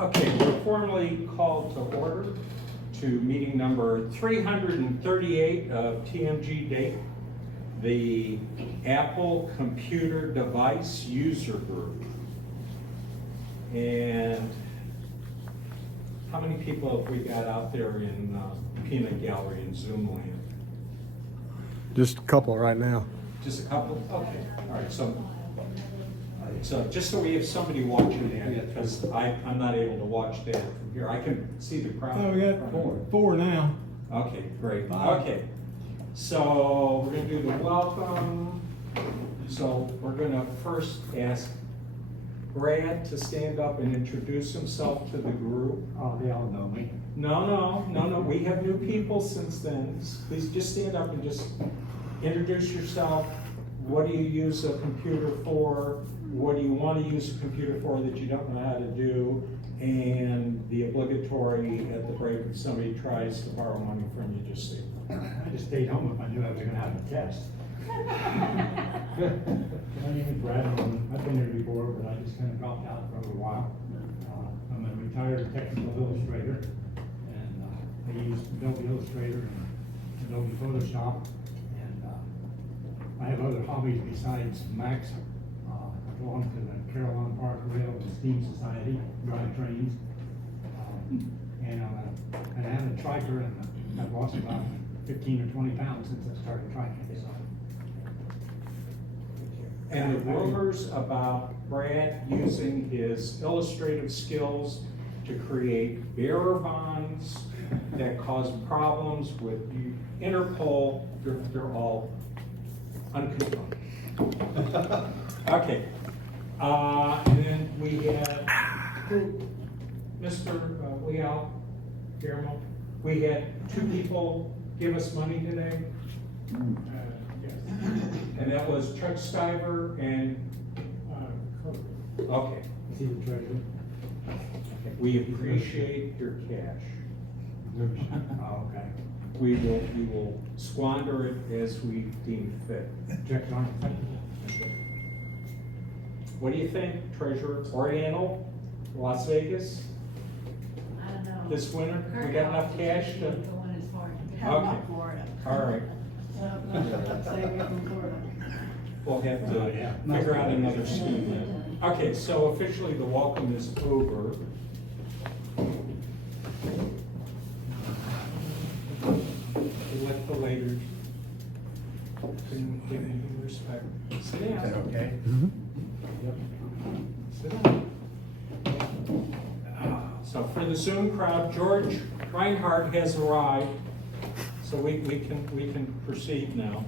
Okay, we're formally called to order to meeting number 338 of TMG Date, the Apple Computer Device User Group. And how many people have we got out there in Peanut Gallery and Zoom land? Just a couple right now. Just a couple? Okay, all right, so just so we have somebody watching that, because I'm not able to watch that from here. I can see the crowd. Oh, we got four now. Okay, great. Five. Okay, so we're gonna do the welcome. So we're gonna first ask Brad to stand up and introduce himself to the group. Oh, they all know me. No, we have new people since then. Please just stand up and just introduce yourself. What do you use a computer for? What do you want to use a computer for that you don't know how to do? And the obligatory at the break, if somebody tries to borrow money from you, just say. I just stayed home if I knew I was gonna have a test. My name is Brad. I've been here before, but I just kind of dropped out for a little while. I'm a retired technical illustrator, and I use Adobe Illustrator and Adobe Photoshop, and I have other hobbies besides Macs. I belong to the Carolina Park Rail and Steam Society, drive trains, and I have a triker, and I've lost about 15 or 20 pounds since I started triking. So. And the rumors about Brad using his illustrative skills to create bearer bonds that cause problems with Interpol, they're all unconfirmed. Okay. And then we had Mr. Leal Guillermo. We had two people give us money today. Yes. And that was Chuck Stiver and, okay. Is he the treasurer? We appreciate your cash. Oh, okay. We will squander it as we deem fit. Checks on it. What do you think, Treasurer? Oriental, Las Vegas, I don't know. this winter? We got enough cash to? The one is for it. Okay. Florida. All right. Stay away from Florida. We'll have to figure out another scheme then. Okay, so officially the welcome is over. Let the later give me respect. Sit down. Okay. Yep. Sit down. So for the Zoom crowd, George Reinhardt has arrived, so we can proceed now.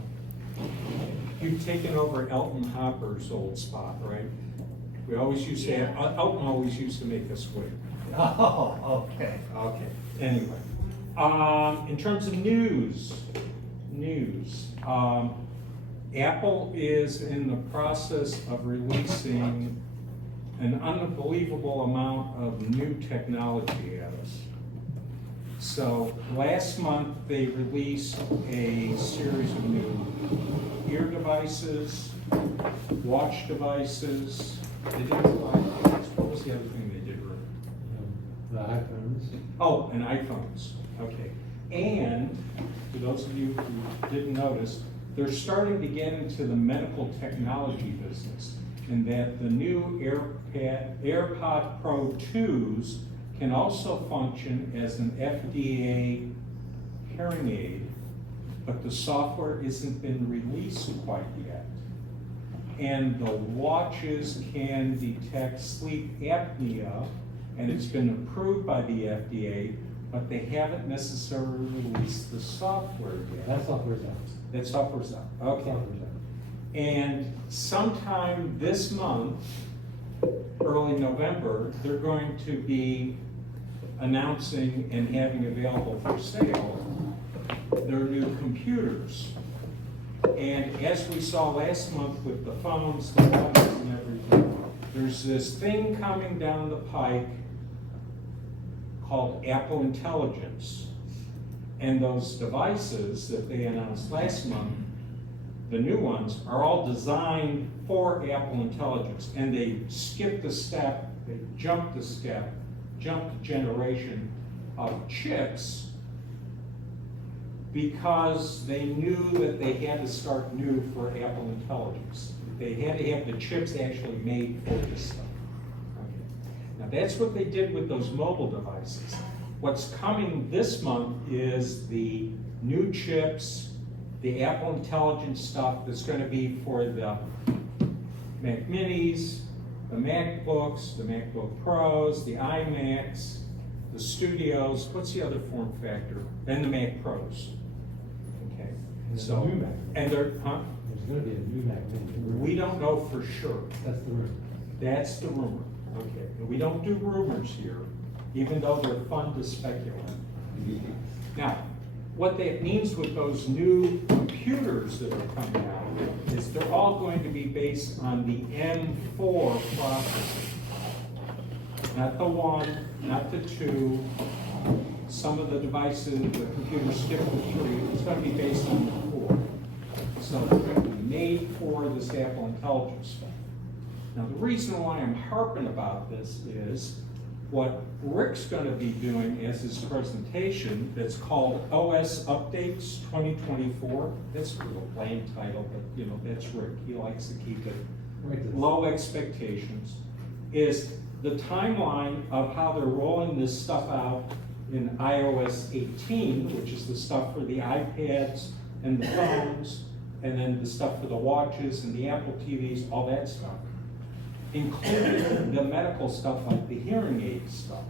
You've taken over Elton Hopper's old spot, right? We always used to have, Elton always used to make us wait. Oh, okay. Okay, anyway. In terms of news, Apple is in the process of releasing an unbelievable amount of new technology at us. So last month they released a series of new ear devices, watch devices. They did what was the other thing they did? The iPhones. Oh, and iPhones. Okay. And for those of you who didn't notice, they're starting to get into the medical technology business, in that the new AirPod Pro 2s can also function as an FDA hearing aid, but the software isn't been released quite yet. And the watches can detect sleep apnea, and it's been approved by the FDA, but they haven't necessarily released the software yet. That software's out. That software's out, okay. Software's out. And sometime this month, early November, they're going to be announcing and having available for sale their new computers. And as we saw last month with the phones, the watches and everything, there's this thing coming down the pike called Apple Intelligence. And those devices that they announced last month, the new ones, are all designed for Apple Intelligence. And they skipped a step, they jumped a step jumped generation of chips because they knew that they had to start new for Apple Intelligence. They had to have the chips actually made for this stuff. Okay. Now that's what they did with those mobile devices. What's coming this month is the new chips, the Apple Intelligence stuff that's going to be for the Mac Minis, the MacBooks, the MacBook Pros, the iMacs, the Studios, what's the other form factor? And the Mac Pros. Okay, And there's so, a new Mac. and they're, huh? There's gonna be a new Mac Mini. We don't know for sure. That's the rumor. That's the rumor. Okay, and we don't do rumors here, even though they're fun to speculate. Now, what that means with those new computers that are coming out is they're all going to be based on the M4 processor. Not the 1, not the 2. Some of the devices, the computers skip the 3. It's going to be based on the 4. So they're going to be made for this Apple Intelligence stuff. Now, the reason why I'm harping about this is what Rick's going to be doing as his presentation that's called OS Updates 2024. That's a little lame title, but you know, that's Rick. He likes to keep it low expectations. Is the timeline of how they're rolling this stuff out in iOS 18, which is the stuff for the iPads and the phones, and then the stuff for the watches and the Apple TVs, all that stuff, including the medical stuff like the hearing aid stuff,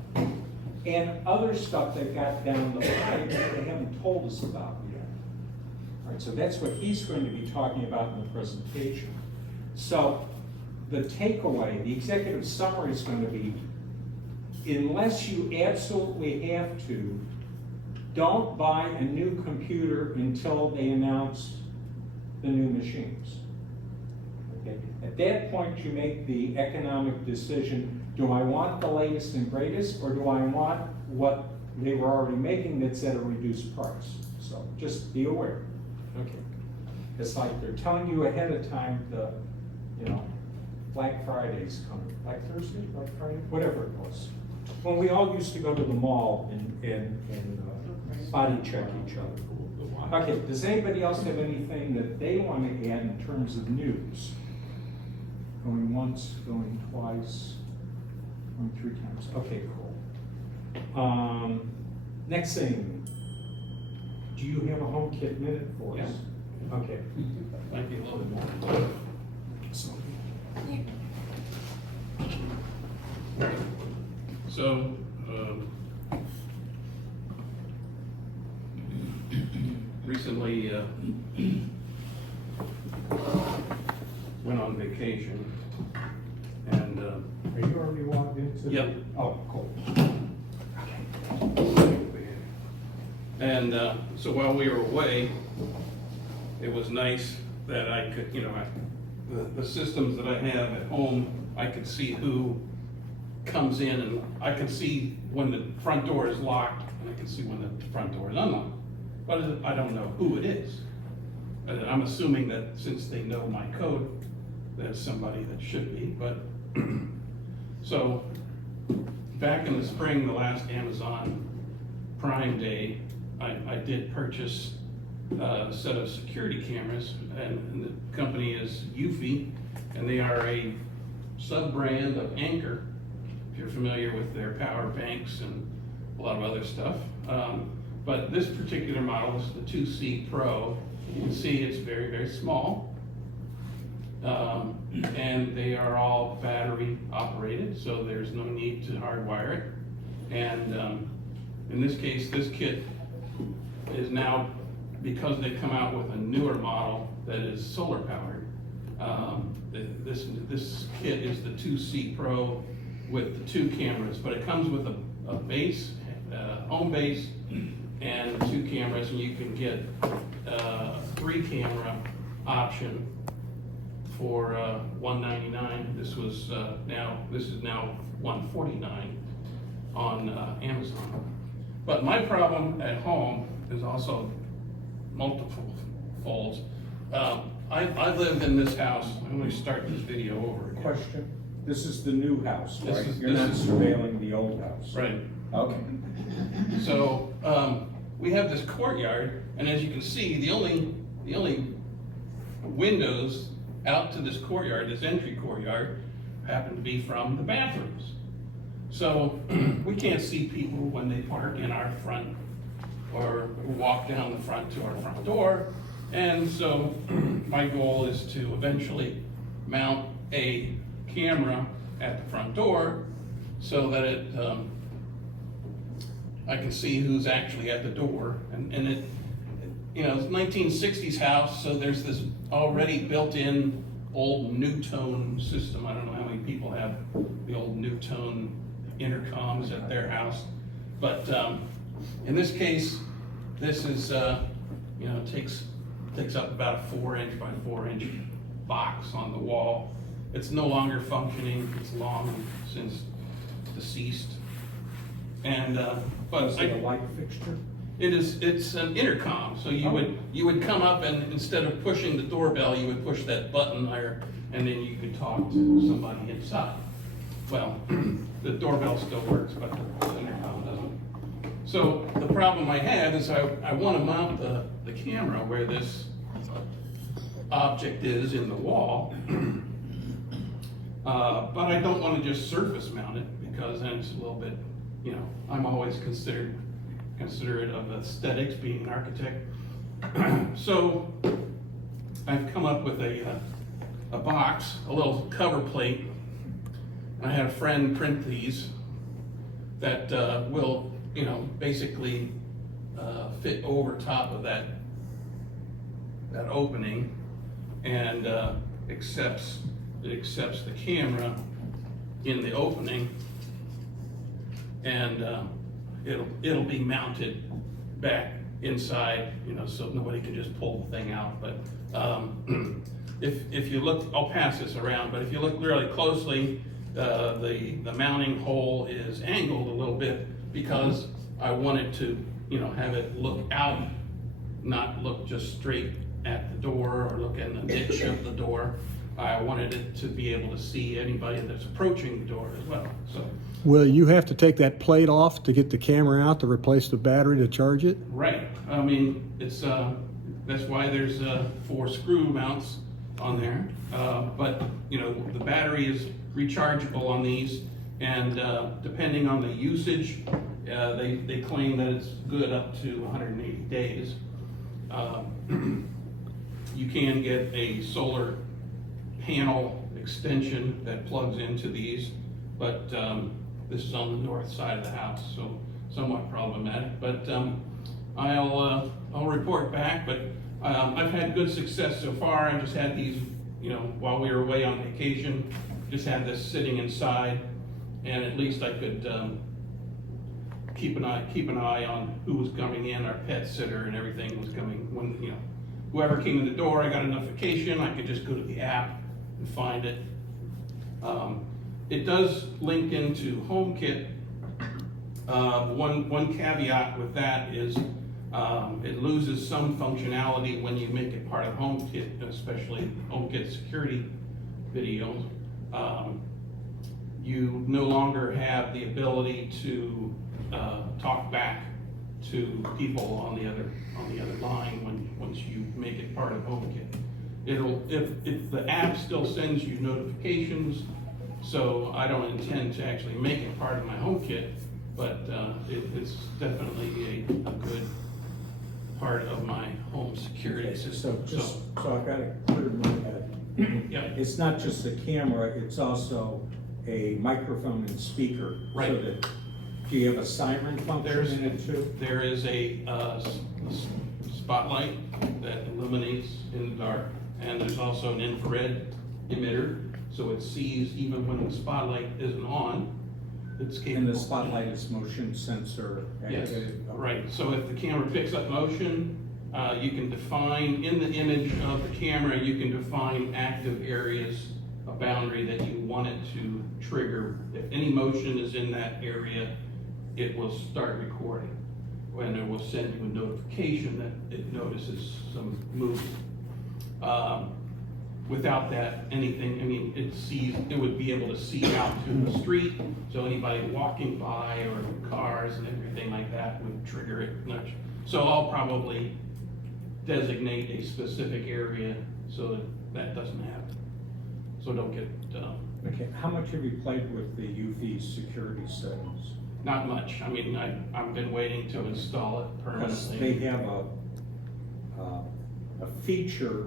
and other stuff that got down the pipe that they haven't told us about yet. All right, so that's what he's going to be talking about in the presentation. So the takeaway, the executive summary is going to be, unless you absolutely have to, don't buy a new computer until they announce the new machines. Okay. At that point, you make the economic decision, do I want the latest and greatest, or do I want what they were already making that's at a reduced price? So just be aware. Okay. It's like they're telling you ahead of time the, you know, Black Friday's coming. Black Thursday, Black Friday, whatever it was. When we all used to go to the mall and body check each other. Okay, does anybody else have anything that they want to add in terms of news? Going once, going twice, going 3 times. Okay, cool. Next thing, do you have a HomeKit minute for us? Yeah. Okay. Might be a little bit more. So, recently went on vacation, and Are you already logged into? Yep. Oh, cool. and so while we were away, it was nice that I could, you know, the systems that I have at home, I could see who comes in, and I can see when the front door is locked, and I can see when the front door is unlocked. But I don't know who it is. And I'm assuming that since they know my code, that's somebody that should be, but, so, back in the spring, the last Amazon Prime Day, I did purchase a set of security cameras, and the company is Eufy, and they are a sub-brand of Anchor, if you're familiar with their power banks and a lot of other stuff. But this particular model is the 2C Pro. You can see it's very, very small. And they are all battery operated, so there's no need to hardwire it. And in this case, this kit is now, because they come out with a newer model that is solar powered, this kit is the 2C Pro with the 2 cameras, but it comes with a base, home base, and 2 cameras, and you can get a 3 camera option for $199. This is now $149 on Amazon. But my problem at home is also multiple folds. I live in this house. I'm going to start this video over again. Question, This is the new house, This right? is- You're not this is- surveilling the old house. Right. Okay. So, we have this courtyard, and as you can see, the only windows out to this courtyard, this entry courtyard, happen to be from the bathrooms. So, we can't see people when they park in our front or walk down the front to our front door. And so, my goal is to eventually mount a camera at the front door so that I can see who's actually at the door. And it, you know, it's 1960s house, so there's this already built-in old New-Tone system. I don't know how many people have the old New-Tone intercoms at their house. But in this case, this is, you know, takes up about a 4-inch by 4-inch box on the wall. It's no longer functioning. It's long since deceased. And but Is it a light fixture? it's an intercom. So you would come up, and instead of pushing the doorbell, you would push that button there, and then you could talk to somebody inside. Well, the doorbell still works, but the intercom doesn't. So the problem I have is I want to mount the camera where this object is in the wall, but I don't want to just surface mount it, because then it's a little bit, you know, I'm always considerate of aesthetics, being an architect. So I've come up with a box, a little cover plate, and I had a friend print these that will, you know, basically fit over top of that opening, and it accepts the camera in the opening, and it'll be mounted back inside, you know, so nobody can just pull the thing out. But if you look, I'll pass this around, but if you look really closely, the mounting hole is angled a little bit because I wanted to, you know, have it look out, not look just straight at the door or look in the niche of the door. I wanted it to be able to see anybody that's approaching the door as well. So, Will you have to take that plate off to get the camera out to replace the battery to charge it? right, I mean, it's, that's why there's 4 screw mounts on there. But, you know, the battery is rechargeable on these, and depending on the usage, they claim that it's good up to 180 days. You can get a solar panel extension that plugs into these, but this is on the north side of the house, so somewhat problematic. But I'll report back. But I've had good success so far. I just had these, you know, while we were away on vacation, just had this sitting inside, and at least I could keep an eye on who was coming in. Our pet sitter and everything was coming. When, you know, whoever came in the door, I got a notification. I could just go to the app and find it. It does link into HomeKit. One caveat with that is it loses some functionality when you make it part of HomeKit, especially HomeKit security videos. You no longer have the ability to talk back to people on the other line once you make it part of HomeKit. If the app still sends you notifications, so I don't intend to actually make it part of my HomeKit, but it's definitely a good part of my home security system. So I've got it clear in my head. Yeah. It's not just a camera, it's also a microphone and speaker. Right. So that, do you have a siren function in it too? There is a spotlight that illuminates in the dark, and there's also an infrared emitter, so it sees even when the spotlight isn't on. It's capable. And the spotlight is motion sensor Yes, activated? Okay. right. So if the camera picks up motion, you can define, in the image of the camera, you can define active areas, a boundary that you want it to trigger. If any motion is in that area, it will start recording, and it will send you a notification that it notices some movement. without that, anything, I mean, it would be able to see out to the street, so anybody walking by or cars and everything like that would trigger it much. So I'll probably designate a specific area so that that doesn't happen. So don't get, Okay, how much have you played with the UV security settings? not much. I mean, I've been waiting to install it Because they permanently. have a feature,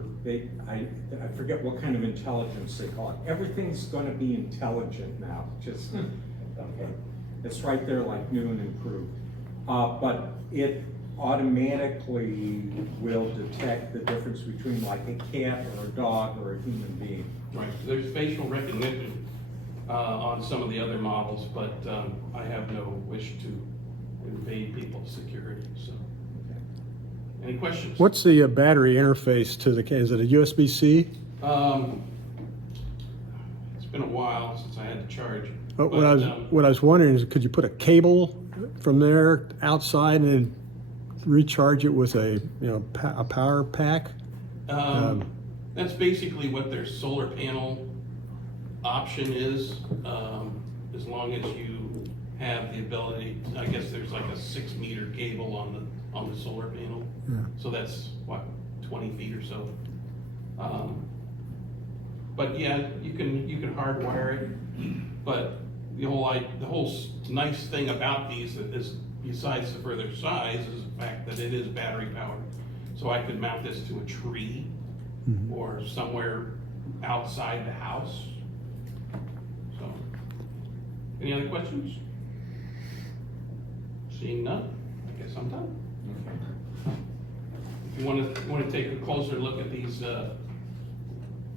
I forget what kind of intelligence they call it. Everything's gonna be intelligent now, just, okay. It's right there like new and improved. But it automatically will detect the difference between like a cat or a dog or a human being. Right, there's facial recognition on some of the other models, but I have no wish to invade people's security, so. Any questions? What's the battery interface to the, is it a USB-C? It's been a while since I had to charge. What but, I was wondering is, could you put a cable from there outside and then recharge it with a, a power pack? That's basically what their solar panel option is, as long as you have the ability, I guess there's like a 6-meter cable on the solar panel. Yeah. So that's what, 20 feet or so. But yeah, you can hardwire it, but the whole nice thing about these is, besides the further size, is the fact that it is battery powered. So I could mount this to a tree or somewhere outside the house. So, any other questions? Seeing none, I guess I'm done. If you want to take a closer look at these, the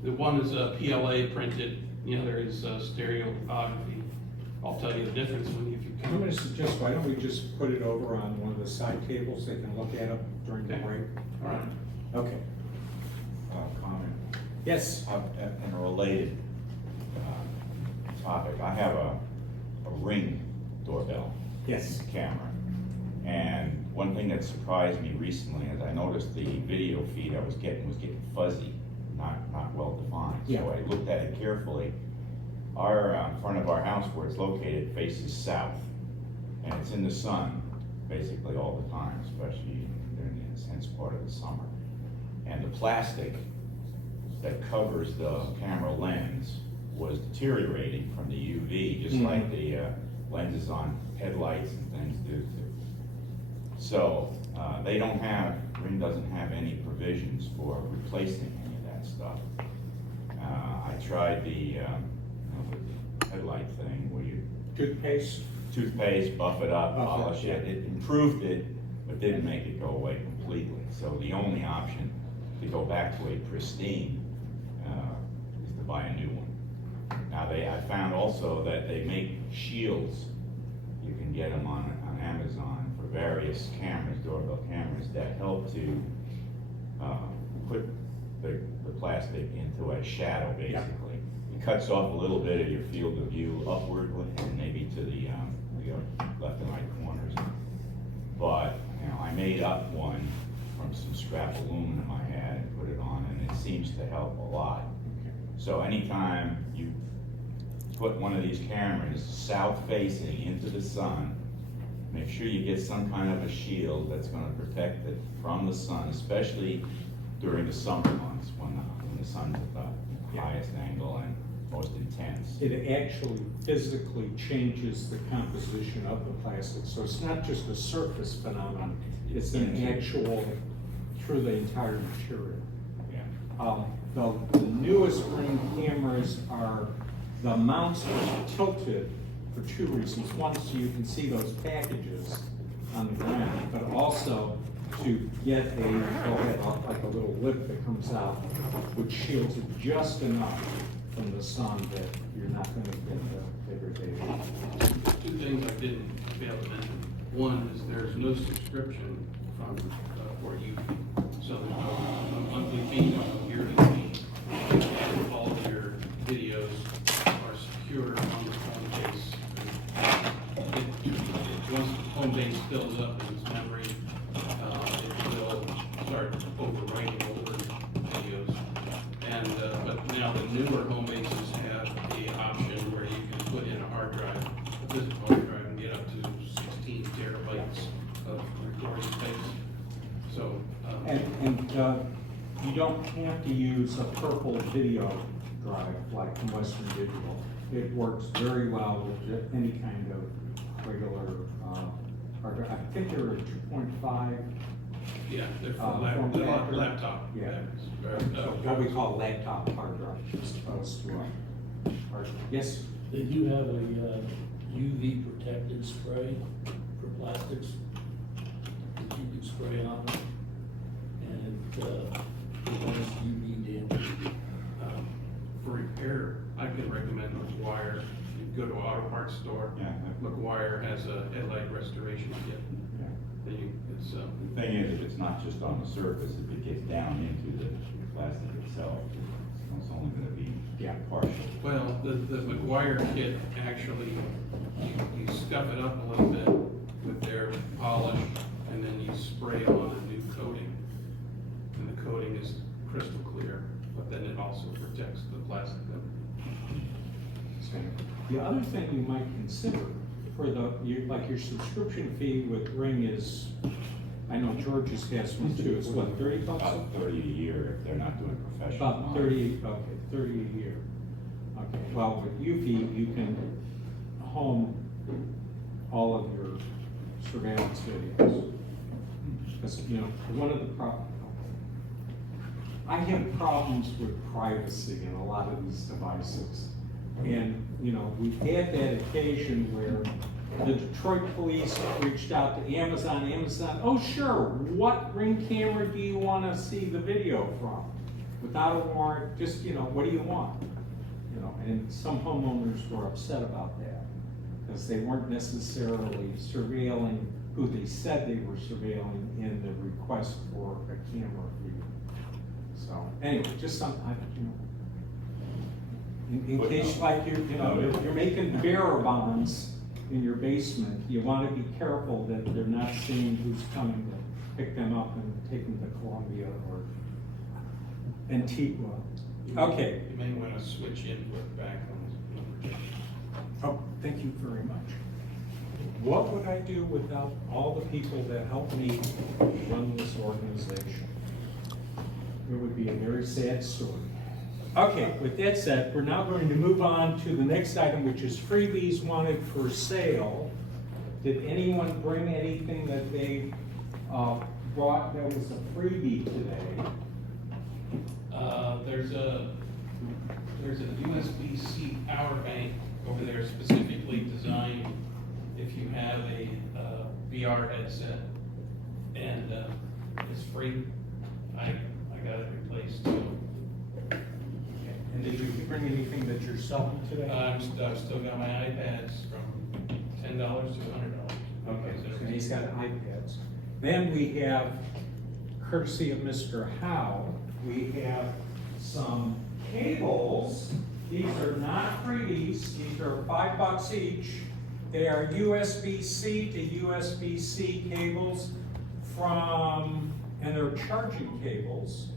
one is PLA printed, the other is stereolithography. I'll tell you the difference if you I'm can. gonna suggest, why don't we just put it over on one of the side tables, they can look at it during the Okay. break? All right. Okay. Comment? Yes? In a related topic, I have a Ring doorbell Yes. camera. And one thing that surprised me recently is I noticed the video feed I was getting fuzzy, not well defined. Yeah. So I looked at it carefully. Our front of our house where it's located faces south, and it's in the sun basically all the time, especially during the intense part of the summer. And the plastic that covers the camera lens was deteriorating from the UV, just like the lenses on headlights and things do too. So Ring doesn't have any provisions for replacing any of that stuff. I tried the headlight thing where you toothpaste, buff it up, Buff it, polish yeah. it. It improved it, but didn't make it go away completely. So the only option to go back to a pristine is to buy a new one. Now I found also that they make shields. You can get them on Amazon for various cameras, doorbell cameras, that help to put the plastic into a shadow, basically. It cuts off a little bit of your field of view upward and maybe to the left and right corners. But I made up one from some scrap aluminum I had and put it on, and it seems to help a lot. So anytime you put one of these cameras south facing into the sun, make sure you get some kind of a shield that's going to protect it from the sun, especially during the summer months when the sun's at the highest angle and most intense. It actually physically changes the composition of the plastic, so it's not just a surface phenomenon, it's an actual through the entire material. Yeah. The newest Ring cameras the mounts are tilted for 2 reasons. One, so you can see those packages on the ground, but also to get like a little lip that comes out, which shields it just enough from the sun that you're not going to get the degradation. 2 things I didn't fail to mention. One is there's no subscription for you, so there's no monthly fee, no yearly fee. And all of your videos are secure on the home base. Once the home base fills up in its memory, it will start overwriting older videos. And but now the newer home bases have the option where you can put in a hard drive, a physical hard drive, and get up to 16 terabytes of recording space. So, And you don't have to use a purple video drive like from Western Digital. It works very well with any kind of regular hard drive. I think they're a 2.5. yeah, they're form for factor. laptop. Yeah. So, What we call laptop hard drive as opposed to a hard drive. Yes? They do have a UV protected spray for plastics that you can spray on them. And it prevents UV damage. For repair, I can recommend McGuire. You go to an auto parts store. Yeah. McGuire has a headlight restoration kit. Yeah. Then you, it's, The thing is, if it's not just on the surface, if it gets down into the plastic itself, it's only gonna be partial. well, the McGuire kit, actually, you scuff it up a little bit with their polish, and then you spray on a new coating. And the coating is crystal clear, but then it also protects the plastic. The other thing you might consider for like your subscription fee with Ring is, I know George's has one too, it's what, 30 bucks? About 30 a year if they're not doing professional. About 30, okay, 30 a year. Okay, well, with UFI, you can home all of your surveillance videos. Because, you know, one of the I have problems with privacy in a lot of these devices. And, you know, we've had that occasion where the Detroit police reached out to Amazon. Amazon, oh sure, what Ring camera do you want to see the video from? Without a warrant, just, you know, what do you want? You know, and some homeowners were upset about that because they weren't necessarily surveilling who they said they were surveilling in the request for a camera view. So anyway, just something, you know, in case like you're making bearer bonds in your basement, you want to be careful that they're not seeing who's coming to pick them up and take them to Columbia or Antigua. Okay. You may want to switch input back on. Oh, thank you very much. What would I do without all the people that help me run this organization? It would be a very sad story. Okay, with that said, we're now going to move on to the next item, which is freebies wanted for sale. Did anyone bring anything that they brought that was a freebie today? There's a USB-C power bank over there specifically designed if you have a VR headset, and it's free. I got it replaced too. And did you bring anything that you're selling today? I've still got my iPads from $10 to $100. Okay, and he's got iPads. Then we have, courtesy of Mr. Howe, we have some cables. These are not freebies, these are $5 each. They are USB-C to USB-C cables and they're charging cables.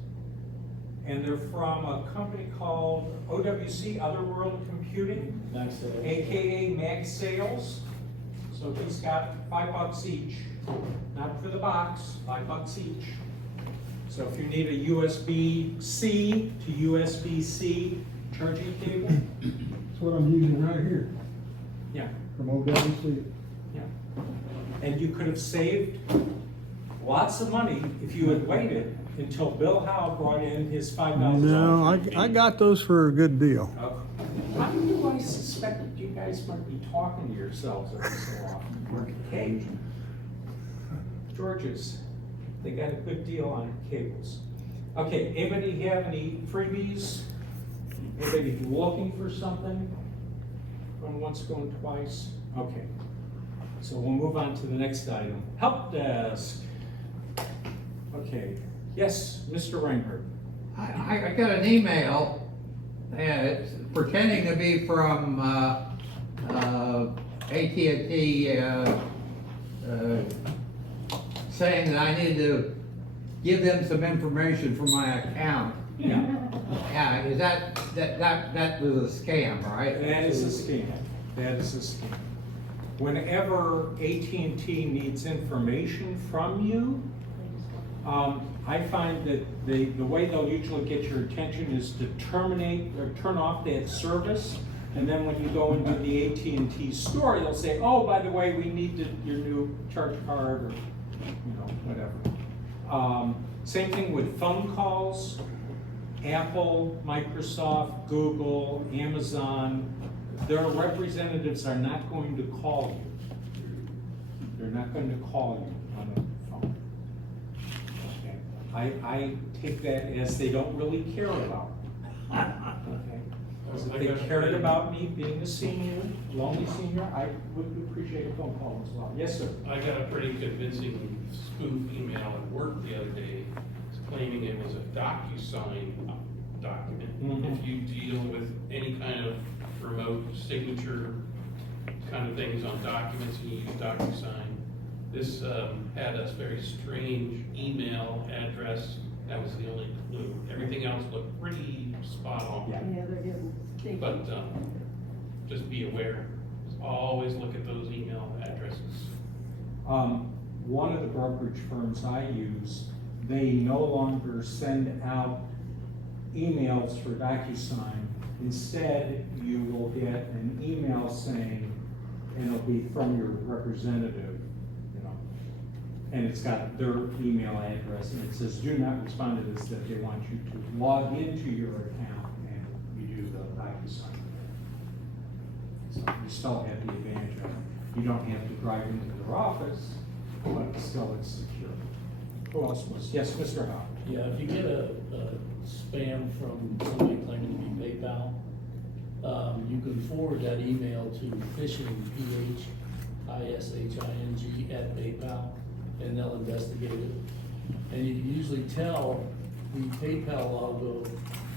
And they're from a company called OWC, Otherworld Computing, AKA Mag Sales. So he's got $5 each, not for the box, $5 each. So if you need a USB-C to USB-C charging cable, That's what I'm using right here yeah, from OWC. yeah. And you could have saved lots of money if you had waited until Bill Howe brought in his $5. No, I got those for a good deal. Why do I suspect that you guys might be talking to yourselves every so often? Okay. George's, they got a good deal on cables. Okay, anybody have any freebies? Anybody looking for something? Going once, going twice? Okay. So we'll move on to the next item. Help desk. Okay. Yes, Mr. Reinhardt. I got an email, and it's pretending to be from AT&T saying that I need to give them some information for my account. Yeah. Yeah, is that was a scam, right? That is a scam. That is a scam. Whenever AT&T needs information from you, I find that the way they'll usually get your attention is to terminate or turn off that service. And then when you go into the AT&T store, they'll say, oh, by the way, we need your new charge card or, whatever. Same thing with phone calls. Apple, Microsoft, Google, Amazon, their representatives are not going to call you. They're not going to call you on the phone. Okay. I take that as they don't really care about me. Okay. Because if they cared about me being a senior, lonely senior, I would appreciate a phone call as well. Yes, sir. I got a pretty convincing spoof email at work the other day claiming it was a DocuSign document. Mhm. If you deal with any kind of remote signature kind of things on documents and you use DocuSign, this had a very strange email address. That was the only clue. Everything else looked pretty spot on. Yeah. Yeah, they're getting stinky. But just be aware, always look at those email addresses. One of the brokerage firms I use, they no longer send out emails for DocuSign. Instead, you will get an email saying, and it'll be from your representative, and it's got their email address, and it says, do not respond to this, that they want you to log into your account and you do the DocuSign. So you still have the advantage of it. You don't have to drive into their office, but still it's secure. Who else was? Yes, Mr. Howe. Yeah, if you get a spam from somebody claiming to be PayPal, you can forward that email to phishing, phishing@PayPal, and they'll investigate it. And you can usually tell the PayPal logo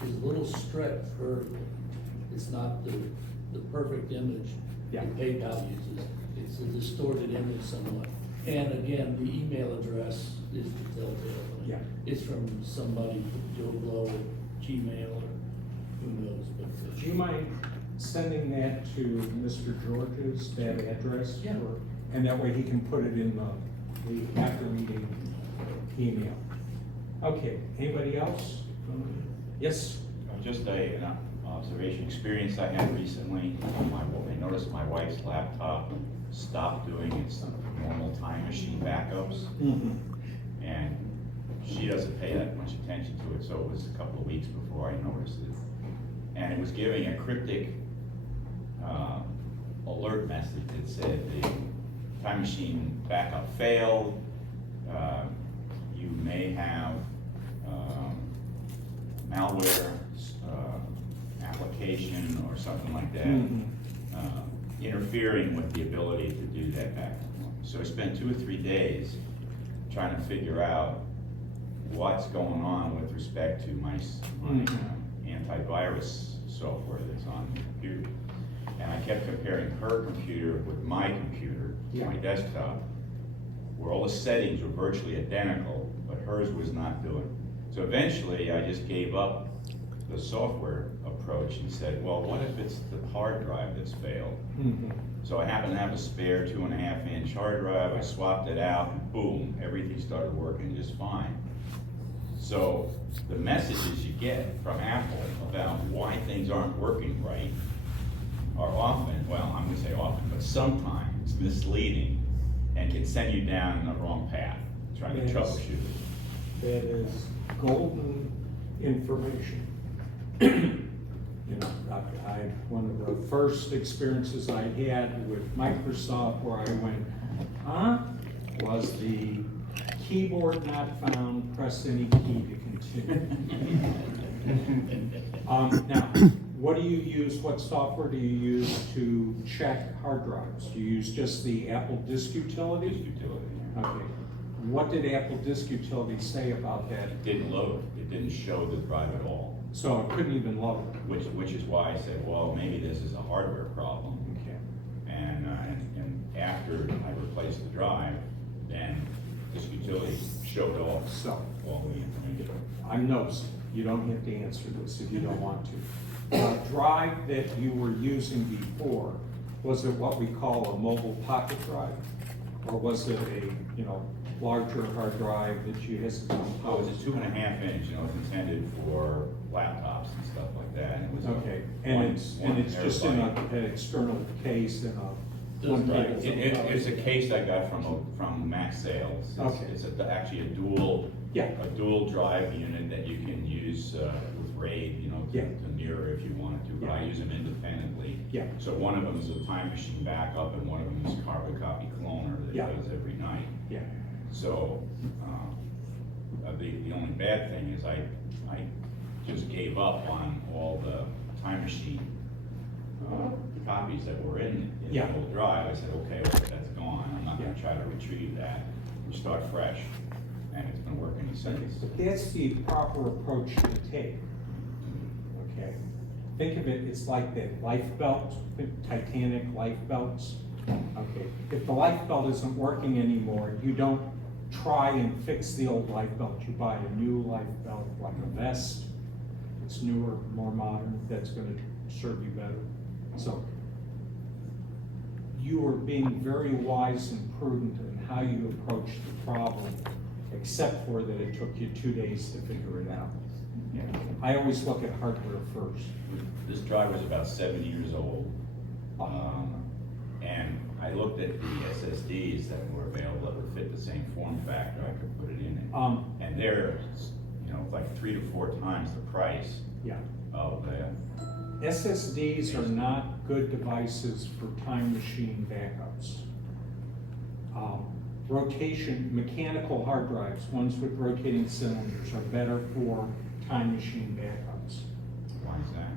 is a little stretched vertically. It's not the perfect image Yeah. that PayPal uses. It's a distorted image somewhat. And again, the email address is the telltale. Yeah. It's from somebody, Joe Blow at Gmail or who knows, but. Do you mind sending that to Mr. George's, that address? Yeah. And that way he can put it in the after meeting email. Okay, anybody else? Yes? Just an observation experience I had recently. I noticed my wife's laptop stopped doing its normal time machine backups, and she doesn't pay that much attention to it, so it was a couple of weeks before I noticed it. And it was giving a cryptic alert message that said the time machine backup failed. You may have malware application or something like that interfering with the ability to do that backup. So I spent 2 or 3 days trying to figure out what's going on with respect to my antivirus software that's on the computer. And I kept comparing her computer with my computer, my desktop, where all the settings were virtually identical, but hers was not doing. So eventually I just gave up the software approach and said, well, what if it's the hard drive that's failed? So I happen to have a spare 2.5-inch hard drive. I swapped it out and boom, everything started working just fine. So the messages you get from Apple about why things aren't working right are often, well, I'm gonna say often, but sometimes misleading and can send you down the wrong path, trying to troubleshoot it. That is golden information. One of the first experiences I had with Microsoft where I went, was the keyboard not found, press any key to continue. Now, what do you use, what software do you use to check hard drives? Do you use just the Apple Disk Utility? Disk Utility. Okay. What did Apple Disk Utility say about that? It didn't load. It didn't show the drive at all. So it couldn't even load. Which is why I said, well, maybe this is a hardware problem. Okay. And after I replaced the drive, then Disk Utility showed all So the information. I'm nosy. You don't have to answer this if you don't want to. The drive that you were using before, was it what we call a mobile pocket drive? Or was it a, larger hard drive that you had to Oh, it was a 2.5 inch, it's intended for laptops and stuff like that, and it was. Okay, and it's just in an external case in a one Doesn't case. It's a case I got from Max Sales. Okay. It's actually a dual Yeah. drive unit that you can use with RAID, Yeah. to mirror if you wanted to, but I Yeah. use them independently. Yeah. So one of them is a time machine backup, and one of them is carbon copy cloner that Yeah. does every night. Yeah, So, the only bad thing is I just gave up on all the time machine copies that were in Yeah. the old drive. I said, okay, well, that's gone, I'm not gonna Yeah. try to retrieve that, we start fresh, and it's been working since. but that's the proper approach to take. Okay, think of it, it's like that life belt, the Titanic life belts. Okay, if the life belt isn't working anymore, you don't try and fix the old life belt. You buy a new life belt, like a vest. It's newer, more modern, that's gonna serve you better. So, you are being very wise and prudent in how you approach the problem, except for that it took you 2 days to figure it out. Yeah. I always look at hardware first. This drive was about 7 years old. And I looked at the SSDs that were available that would fit the same form factor, I could put it in it. And they're, like 3 to 4 times the price Yeah. of the, SSDs are not good devices for time machine backups. Mechanical hard drives, ones with rotating cylinders, are better for time machine backups. why is that?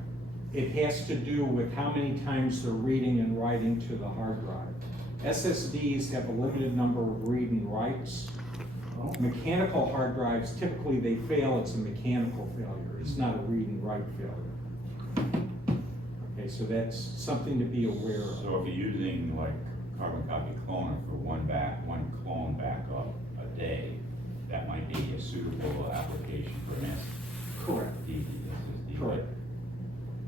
It has to do with how many times they're reading and writing to the hard drive. SSDs have a limited number of read and writes. Mechanical hard drives, typically they fail, it's a mechanical failure, it's not a read and write failure. Okay, so that's something to be aware of. So if you're using like carbon copy cloner for one clone backup a day, that might be a suitable application for an Correct. SSD. Correct.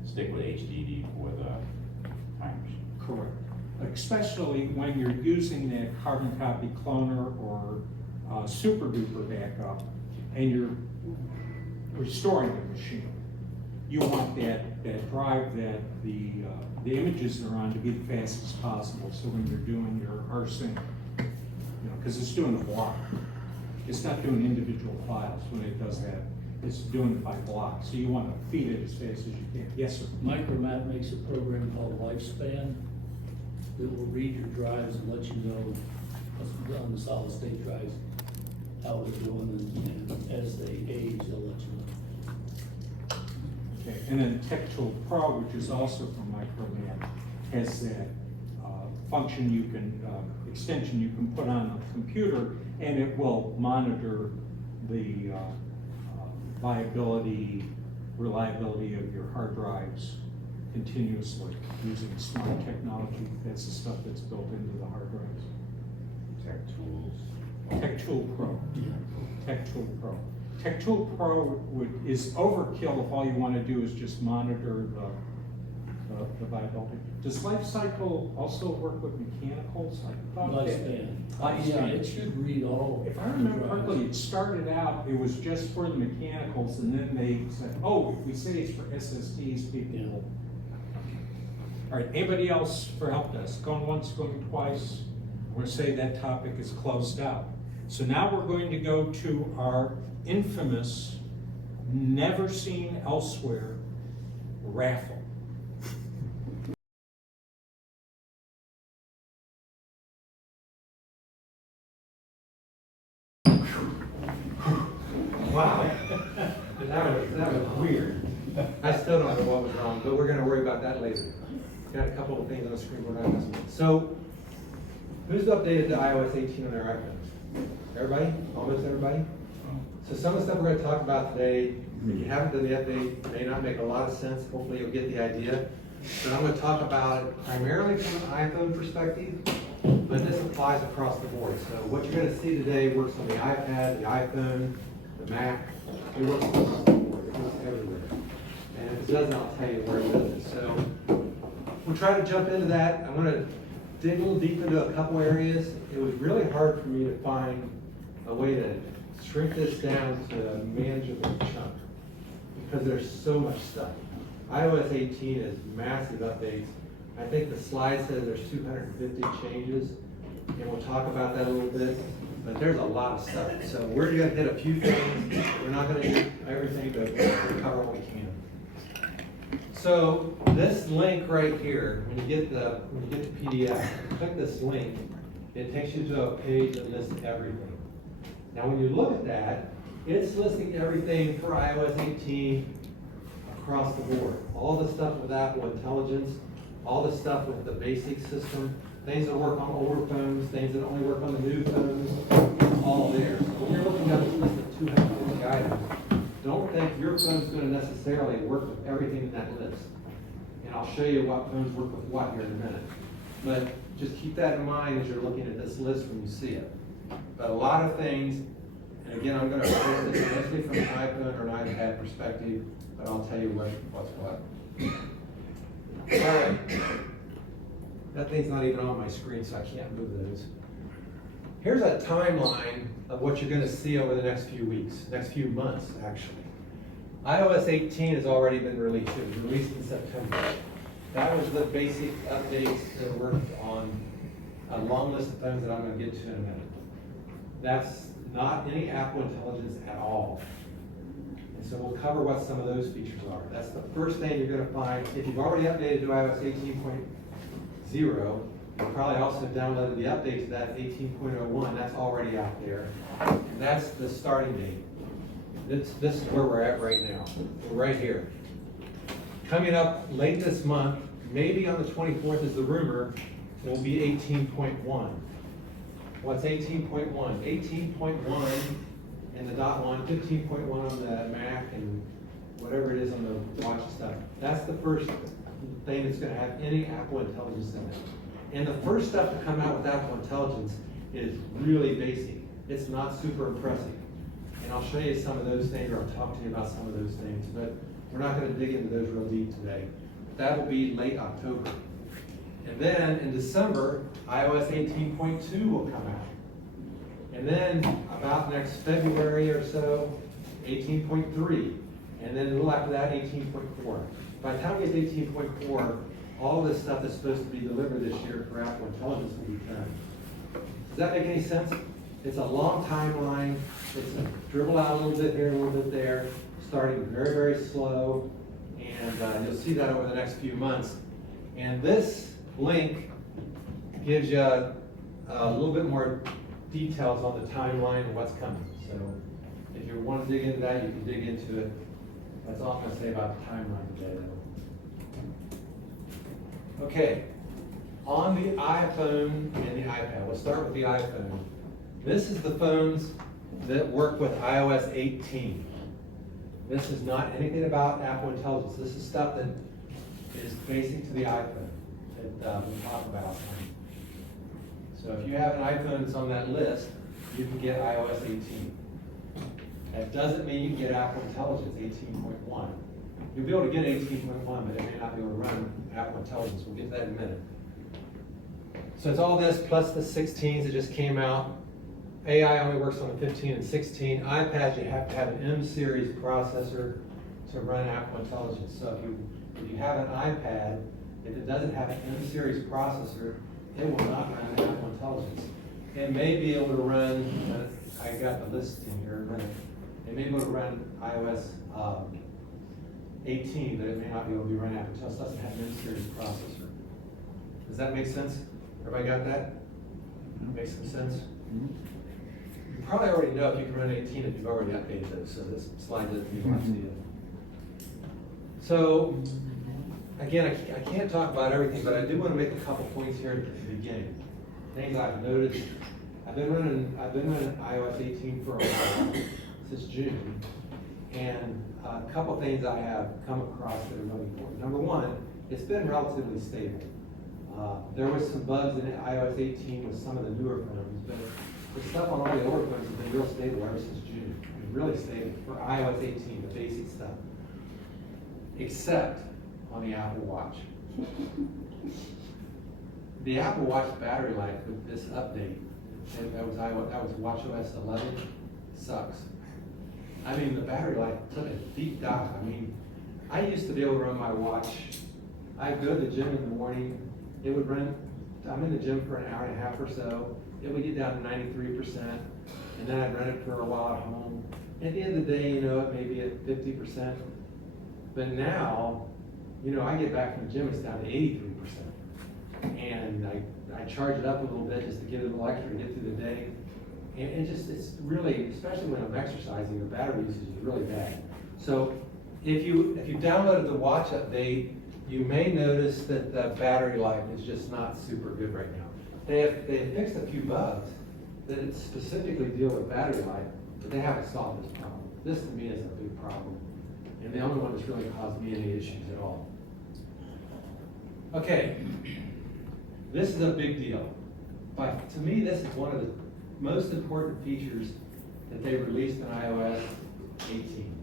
Stick with HDD for the time machine. Correct. Especially when you're using that carbon copy cloner or super duper backup and you're restoring the machine. You want that drive that the images are on to be the fastest possible. So when you're doing your rsync, because it's doing a block. It's not doing individual files when it does that. It's doing it by block. So you want to feed it as fast as you can. Yes, sir. Micromat makes a program called Lifespan that will read your drives and let you know on the solid state drives how it's doing, and as they age, they'll let you know. Okay, and then TechTool Pro, which is also from Micromat, has that function you can, extension you can put on a computer, and it will monitor the viability, reliability of your hard drives continuously using smart technology. That's the stuff that's built into the hard drives. Tech tools. TechTool Pro. TechTool Pro. TechTool Pro is overkill if all you want to do is just monitor the viability. Does Lifecycle also work with mechanicals? I thought that- Lifespan. Lifespan. Yeah, it should read all. If I remember the drives. correctly, it started out, it was just for the mechanicals, and then they said, oh, if we say it's for SSDs, people Yeah. will. All right, anybody else for help desk? Going once, going twice? We're gonna say that topic is closed out. So now we're going to go to our infamous, never seen elsewhere raffle. Wow, that was weird. I still don't know what was wrong, but we're gonna worry about that later. Got a couple of things on the screen we're not messing with. So, who's updated to iOS 18 on their iPhones? Everybody? Almost everybody? So some of the stuff we're gonna talk about today, if you haven't done the update, may not make a lot of sense. Hopefully you'll get the idea. But I'm gonna talk about it primarily from an iPhone perspective, but this applies across the board. So what you're gonna see today works on the iPad, the iPhone, the Mac. It works across the board. It doesn't, I'll tell you where it is. So we'll try to jump into that. I'm gonna dig a little deep into a couple areas. It was really hard for me to find a way to shrink this down to a manageable chunk because there's so much stuff. iOS 18 is massive updates. I think the slide says there's 250 changes, and we'll talk about that a little bit, but there's a lot of stuff. So we're gonna hit a few things. We're not gonna hit everything, but we'll cover what we can. So this link right here, when you get the PDF, click this link, it takes you to a page that lists everything. Now when you look at that, it's listing everything for iOS 18 across the board. All the stuff with Apple Intelligence, all the stuff with the basic system, things that work on older phones, things that only work on the new phones, all there. So when you're looking at this list of 250 items, don't think your phone's going to necessarily work with everything in that list. And I'll show you what phones work with what here in a minute. But just keep that in mind as you're looking at this list when you see it. But a lot of things, and again, I'm going to approach this mostly from an iPhone or an iPad perspective, but I'll tell you what's what. All right. That thing's not even on my screen, so I can't move those. Here's a timeline of what you're going to see over the next few weeks, next few months, actually. iOS 18 has already been released. It was released in September. That was the basic updates that worked on a long list of phones that I'm going to get to in a minute. That's not any Apple Intelligence at all. And so we'll cover what some of those features are. That's the first thing you're going to find. If you've already updated to iOS 18.0, you probably also downloaded the update to that 18.01. That's already out there. And that's the starting date. This is where we're at right now. We're right here. Coming up late this month, maybe on the 24th is the rumor, will be 18.1. What's 18.1? 18.1 and the .1, 15.1 on the Mac and whatever it is on the watch stuff. That's the first thing that's going to have any Apple Intelligence in it. And the first stuff to come out with Apple Intelligence is really basic. It's not super impressive. And I'll show you some of those things, or I'll talk to you about some of those things, but we're not going to dig into those real deep today. That will be late October. And then in December, iOS 18.2 will come out. And then about next February or so, 18.3. And then a little after that, 18.4. By the time we get to 18.4, all this stuff that's supposed to be delivered this year for Apple Intelligence will be done. Does that make any sense? It's a long timeline. It's a dribble out a little bit here, a little bit there, starting very, very slow. And you'll see that over the next few months. And this link gives you a little bit more details on the timeline and what's coming. So if you want to dig into that, you can dig into it. That's all I'm going to say about the timeline today, though. Okay, on the iPhone and the iPad, we'll start with the iPhone. This is the phones that work with iOS 18. This is not anything about Apple Intelligence. This is stuff that is basic to the iPhone that we'll talk about. So if you have an iPhone that's on that list, you can get iOS 18. That doesn't mean you can get Apple Intelligence 18.1. You'll be able to get 18.1, but it may not be able to run Apple Intelligence. We'll get to that in a minute. So it's all this plus the 16s that just came out. AI only works on the 15 and 16. iPads, you have to have an M series processor to run Apple Intelligence. So if you have an iPad, if it doesn't have an M series processor, it will not run Apple Intelligence. It may be able to run, I got the list in here, it may be able to run iOS 18, but it may not be able to run Apple Intelligence. It doesn't have an M series processor. Does that make sense? Everybody got that? Makes some sense? You probably already know if you can run 18 if you've already updated those, so this slide doesn't need to see it. So, again, I can't talk about everything, but I do want to make a couple points here at the beginning. Things I've noticed. I've been running iOS 18 for a while, since June, and a couple things I have come across that are really important. Number one, it's been relatively stable. There was some bugs in iOS 18 with some of the newer phones, but the stuff on all the older phones has been real stable ever since June. It's really stable for iOS 18, the basic stuff. except on the Apple Watch. The Apple Watch battery life with this update, and that was WatchOS 11, sucks. I mean, the battery life took a deep dive. I mean, I used to be able to run my watch. I'd go to the gym in the morning. It would run, I'm in the gym for an hour and a half or so. It would get down to 93%, and then I'd run it for a while at home. At the end of the day, you know, it may be at 50%. But now, you know, I get back from the gym, it's down to 83%. And I charge it up a little bit just to get a little extra to get through the day. And it's really, especially when I'm exercising, the battery usage is really bad. So if you downloaded the watch update, you may notice that the battery life is just not super good right now. They have fixed a few bugs that specifically deal with battery life, but they haven't solved this problem. This to me is a big problem, and the only one that's really caused me any issues at all. Okay, this is a big deal. But to me, this is one of the most important features that they released in iOS 18.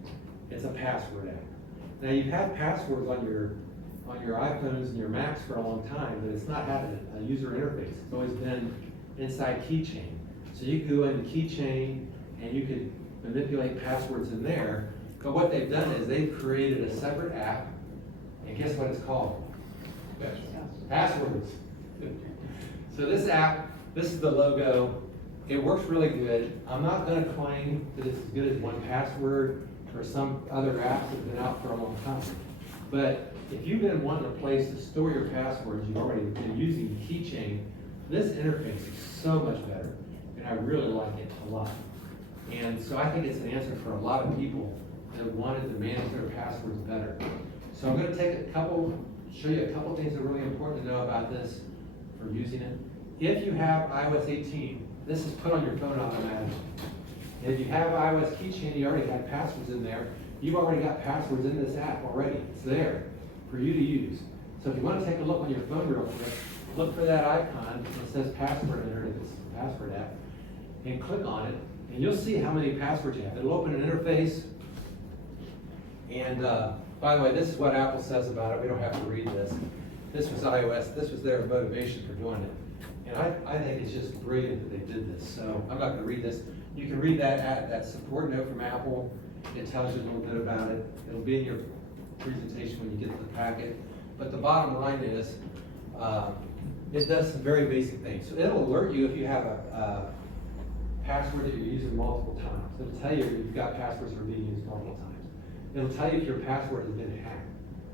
It's a password app. Now you've had passwords on your iPhones and your Macs for a long time, but it's not had a user interface. It's always been inside Keychain. So you could go into Keychain and you could manipulate passwords in there. But what they've done is they've created a separate app, and guess what it's called? Passwords. So this app, this is the logo. It works really good. I'm not going to claim that it's as good as 1Password or some other apps that have been out for a long time. But if you've been wanting a place to store your passwords, you've already been using Keychain, this interface is so much better, and I really like it a lot. And so I think it's an answer for a lot of people that wanted to manage their passwords better. So I'm going to take show you a couple things that are really important to know about this for using it. If you have iOS 18, this is put on your phone automatically. And if you have iOS Keychain, you already have passwords in there. You've already got passwords in this app already. It's there for you to use. So if you want to take a look on your phone real quick, look for that icon that says password underneath this password app, and click on it, and you'll see how many passwords you have. It'll open an interface. And by the way, this is what Apple says about it. We don't have to read this. This was iOS. This was their motivation for doing it. And I think it's just brilliant that they did this. So I'm not going to read this. You can read that support note from Apple. It tells you a little bit about it. It'll be in your presentation when you get to the packet. But the bottom line is, it does some very basic things. So it'll alert you if you have a password that you're using multiple times. It'll tell you if you've got passwords that are being used multiple times. It'll tell you if your password has been hacked,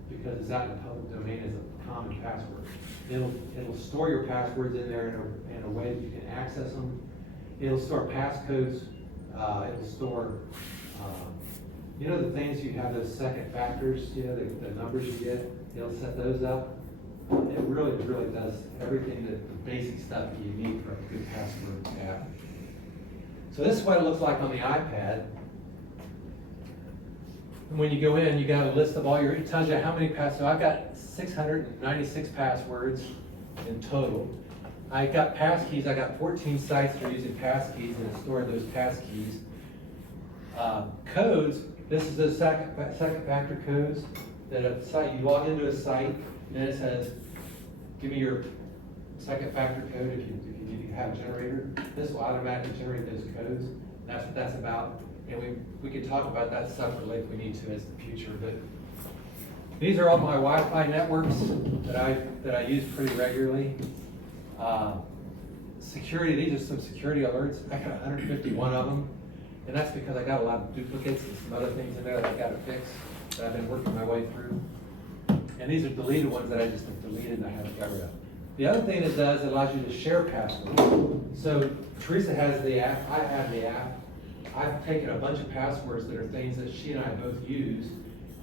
because it's out in the public domain as a common password. It'll store your passwords in there in a way that you can access them. It'll store passcodes. It'll store, you know, the things you have, those second factors, you know, the numbers you get. It'll set those up. It really, really does everything that the basic stuff that you need for a good password app. So this is what it looks like on the iPad. And when you go in, you got a list of it tells you how many passwords. So I've got 696 passwords in total. I got passkeys. I got 14 sites that are using passkeys, and it stored those passkeys. Codes. This is the second factor codes that a site. You log into a site, and then it says, "Give me your second factor code if you have a generator." This will automatically generate those codes. That's what that's about. And we can talk about that separately if we need to as the future. But these are all my Wi-Fi networks that I use pretty regularly. Security, these are some security alerts. I got 151 of them. And that's because I got a lot of duplicates and some other things in there that I got to fix that I've been working my way through. And these are deleted ones that I just have deleted and I haven't got rid of. The other thing it does, it allows you to share passwords. So Teresa has the app, I have the app. I've taken a bunch of passwords that are things that she and I both use,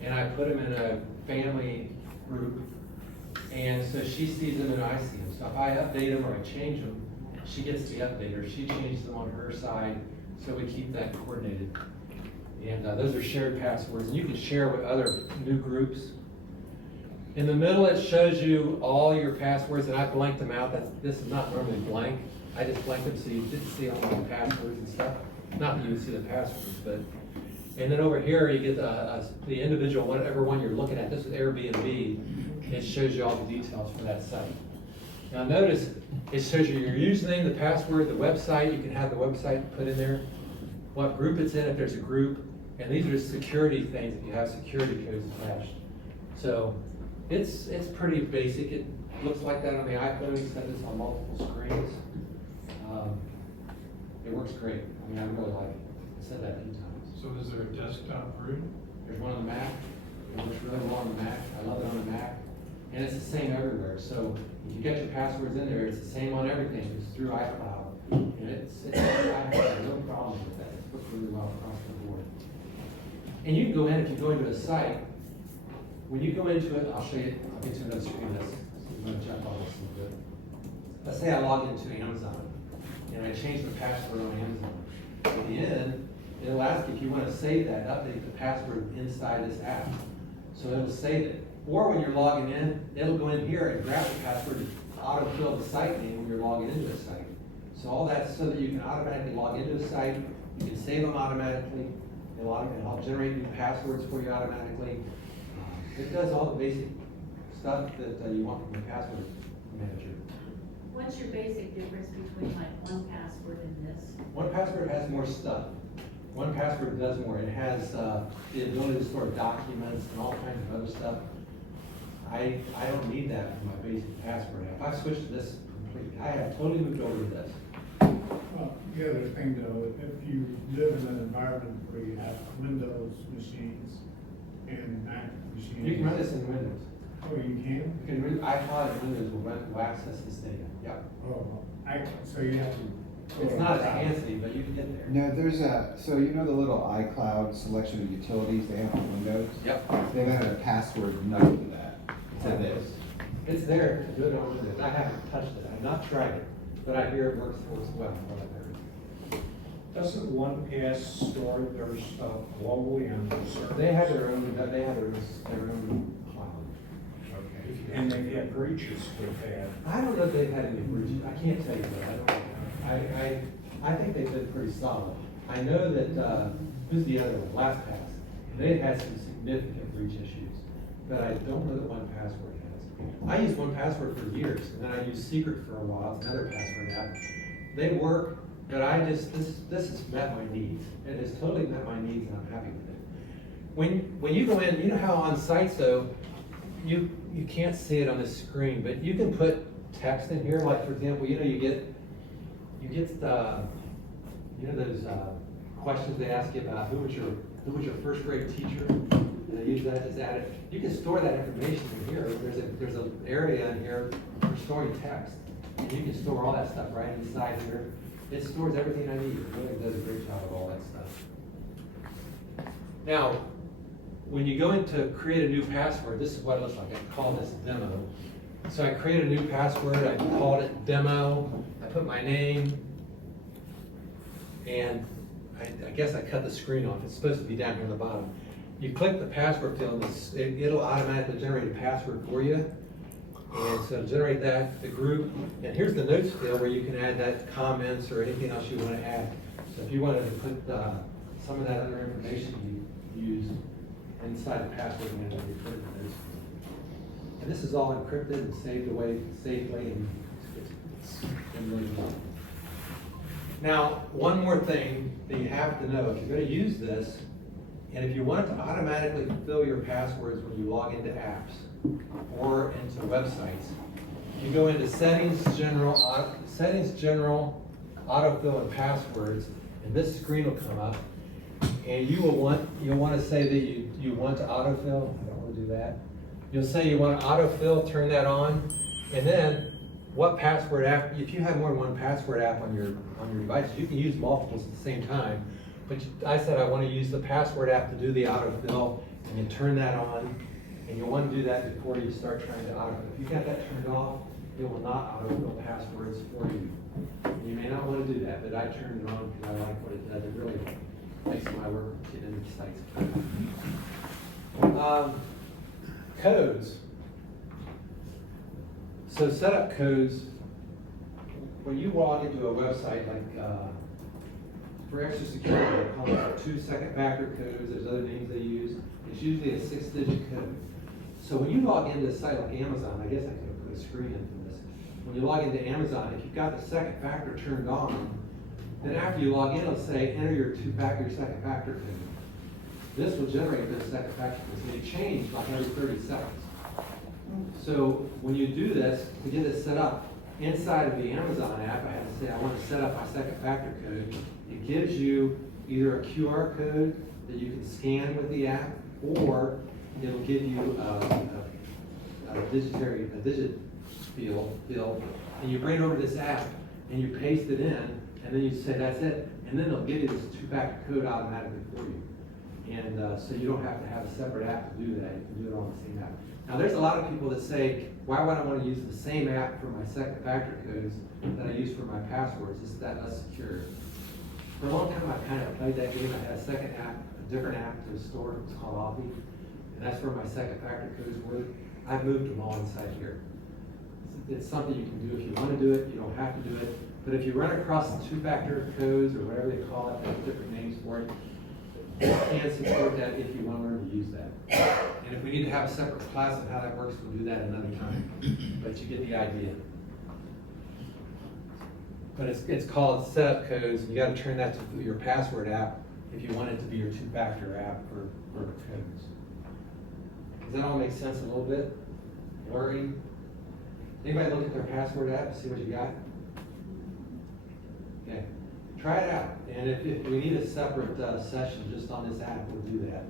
and I put them in a family group, and so she sees them and I see them. So if I update them or I change them, she gets the update, or she changes them on her side, so we keep that coordinated. And those are shared passwords, and you can share with other new groups. In the middle, it shows you all your passwords, and I blanked them out. This is not normally blank. I just blanked them so you didn't see all my passwords and stuff. Not that you would see the passwords, but, And then over here, you get the individual, whatever one you're looking at. This is Airbnb. It shows you all the details for that site. Now notice, it shows you your username, the password, the website. You can have the website put in there, what group it's in if there's a group. And these are security things if you have security codes attached. So it's pretty basic. It looks like that on the iPhone. You set this on multiple screens. It works great. I mean, I really like it. I said that a few times. So is there a desktop version? There's one on the Mac. It works really well on the Mac. I love it on the Mac. And it's the same everywhere. So if you get your passwords in there, it's the same on everything. It's through iCloud. And I have no problem with that. It works really well across the board. And you can go in, if you go into a site, when you go into it, I'll show you, I'll get to another screen that's, I'm gonna jump on this a little bit. Let's say I log into Amazon, and I change the password on Amazon. At the end, it'll ask if you want to save that, update the password inside this app. So it'll save it. Or when you're logging in, it'll go in here and grab the password and autofill the site name when you're logging into the site. So all that's so that you can automatically log into the site, you can save them automatically, it'll generate new passwords for you automatically. It does all the basic stuff that you want from a password manager. What's your basic difference between like 1Password and this? 1Password has more stuff. 1Password does more. It has the ability to store documents and all kinds of other stuff. I don't need that for my basic password. If I switch to this completely, I have totally moved over to this. Well, the other thing though, if you live in an environment where you have Windows machines and Mac machines. You can run this in Windows. Oh, you can? You can iCloud and Windows will access this data. Yep. Oh, so you have to. It's not as fancy, but you can get there. No, there's so you know the little iCloud selection of utilities they have on Windows? Yep. They've added a password note to that, to this. It's there to do it on Windows. I haven't touched it. I've not tried it, but I hear it works well. Doesn't 1Pass store their stuff globally on their server? They have their own cloud. Okay, and they've had breaches with that. I don't know if they've had any breaches. I can't tell you that. I don't know. I think they've been pretty solid. I know that, who's the other one? LastPass. They had some significant breach issues, but I don't know that 1Password has. I used 1Password for years, and then I used Secret for a while. It's another password app. They work, but this has met my needs. It has totally met my needs, and I'm happy with it. When you go in, you know how on sites though, you can't see it on the screen, but you can put text in here. Like for example, you get the, those questions they ask you about who was your first grade teacher, and they use that as added. You can store that information in here. There's an area in here for storing text, and you can store all that stuff right inside here. It stores everything I need. It really does a great job of all that stuff. Now, when you go in to create a new password, this is what it looks like. I call this demo. So I created a new password. I called it demo. I put my name, and I guess I cut the screen off. It's supposed to be down here on the bottom. You click the password field, it'll automatically generate a password for you. And so generate that, the group, and here's the notes field where you can add that comments or anything else you want to add. So if you wanted to put some of that other information you use inside the password manager, you put it in the notes field. And this is all encrypted and saved away safely, and it's been really well. Now, one more thing that you have to know, if you're going to use this, and if you want it to automatically fill your passwords when you log into apps or into websites, you go into Settings General, Autofill and Passwords, and this screen will come up, and you'll want to say that you want to autofill. I don't want to do that. You'll say you want to autofill, turn that on, and then what password app? If you have more than one password app on your device, you can use multiples at the same time. But I said I want to use the password app to do the autofill, and you turn that on, and you'll want to do that before you start trying to autofill. If you got that turned off, it will not autofill passwords for you. And you may not want to do that, but I turned it on because I like what it does. It really makes my work get into sites. Codes. So setup codes, when you log into a website like for extra security, they call it 2-second factor codes, there's other names they use. It's usually a 6-digit code. So when you log into a site like Amazon, I guess I can put a screen into this. When you log into Amazon, if you've got the second factor turned on, then after you log in, it'll say, enter your second factor code. This will generate those second factor codes. They change like every 30 seconds. So when you do this, to get this set up, inside of the Amazon app, I have to say I want to set up my second factor code. It gives you either a QR code that you can scan with the app, or it'll give you a digit field, and you bring it over to this app, and you paste it in, and then you say that's it, and then they'll give you this 2-factor code automatically for you. And so you don't have to have a separate app to do that. You can do it on the same app. Now, there's a lot of people that say, why would I want to use the same app for my second factor codes that I use for my passwords? Is that less secure? For a long time, I kind of played that game. I had a second app, a different app to store. It's called Avi, and that's where my second factor codes were. I've moved them all inside here. It's something you can do if you want to do it. You don't have to do it. But if you run across the 2-factor codes or whatever they call it, there's different names for it. You can support that if you want to learn to use that. And if we need to have a separate class on how that works, we'll do that another time. But you get the idea. But it's called setup codes, and you got to turn that to your password app if you want it to be your 2-factor app for codes. Does that all make sense a little bit? Blurring? Anybody look at their password app and see what you got? Okay. Try it out, and if we need a separate session just on this app, we'll do that.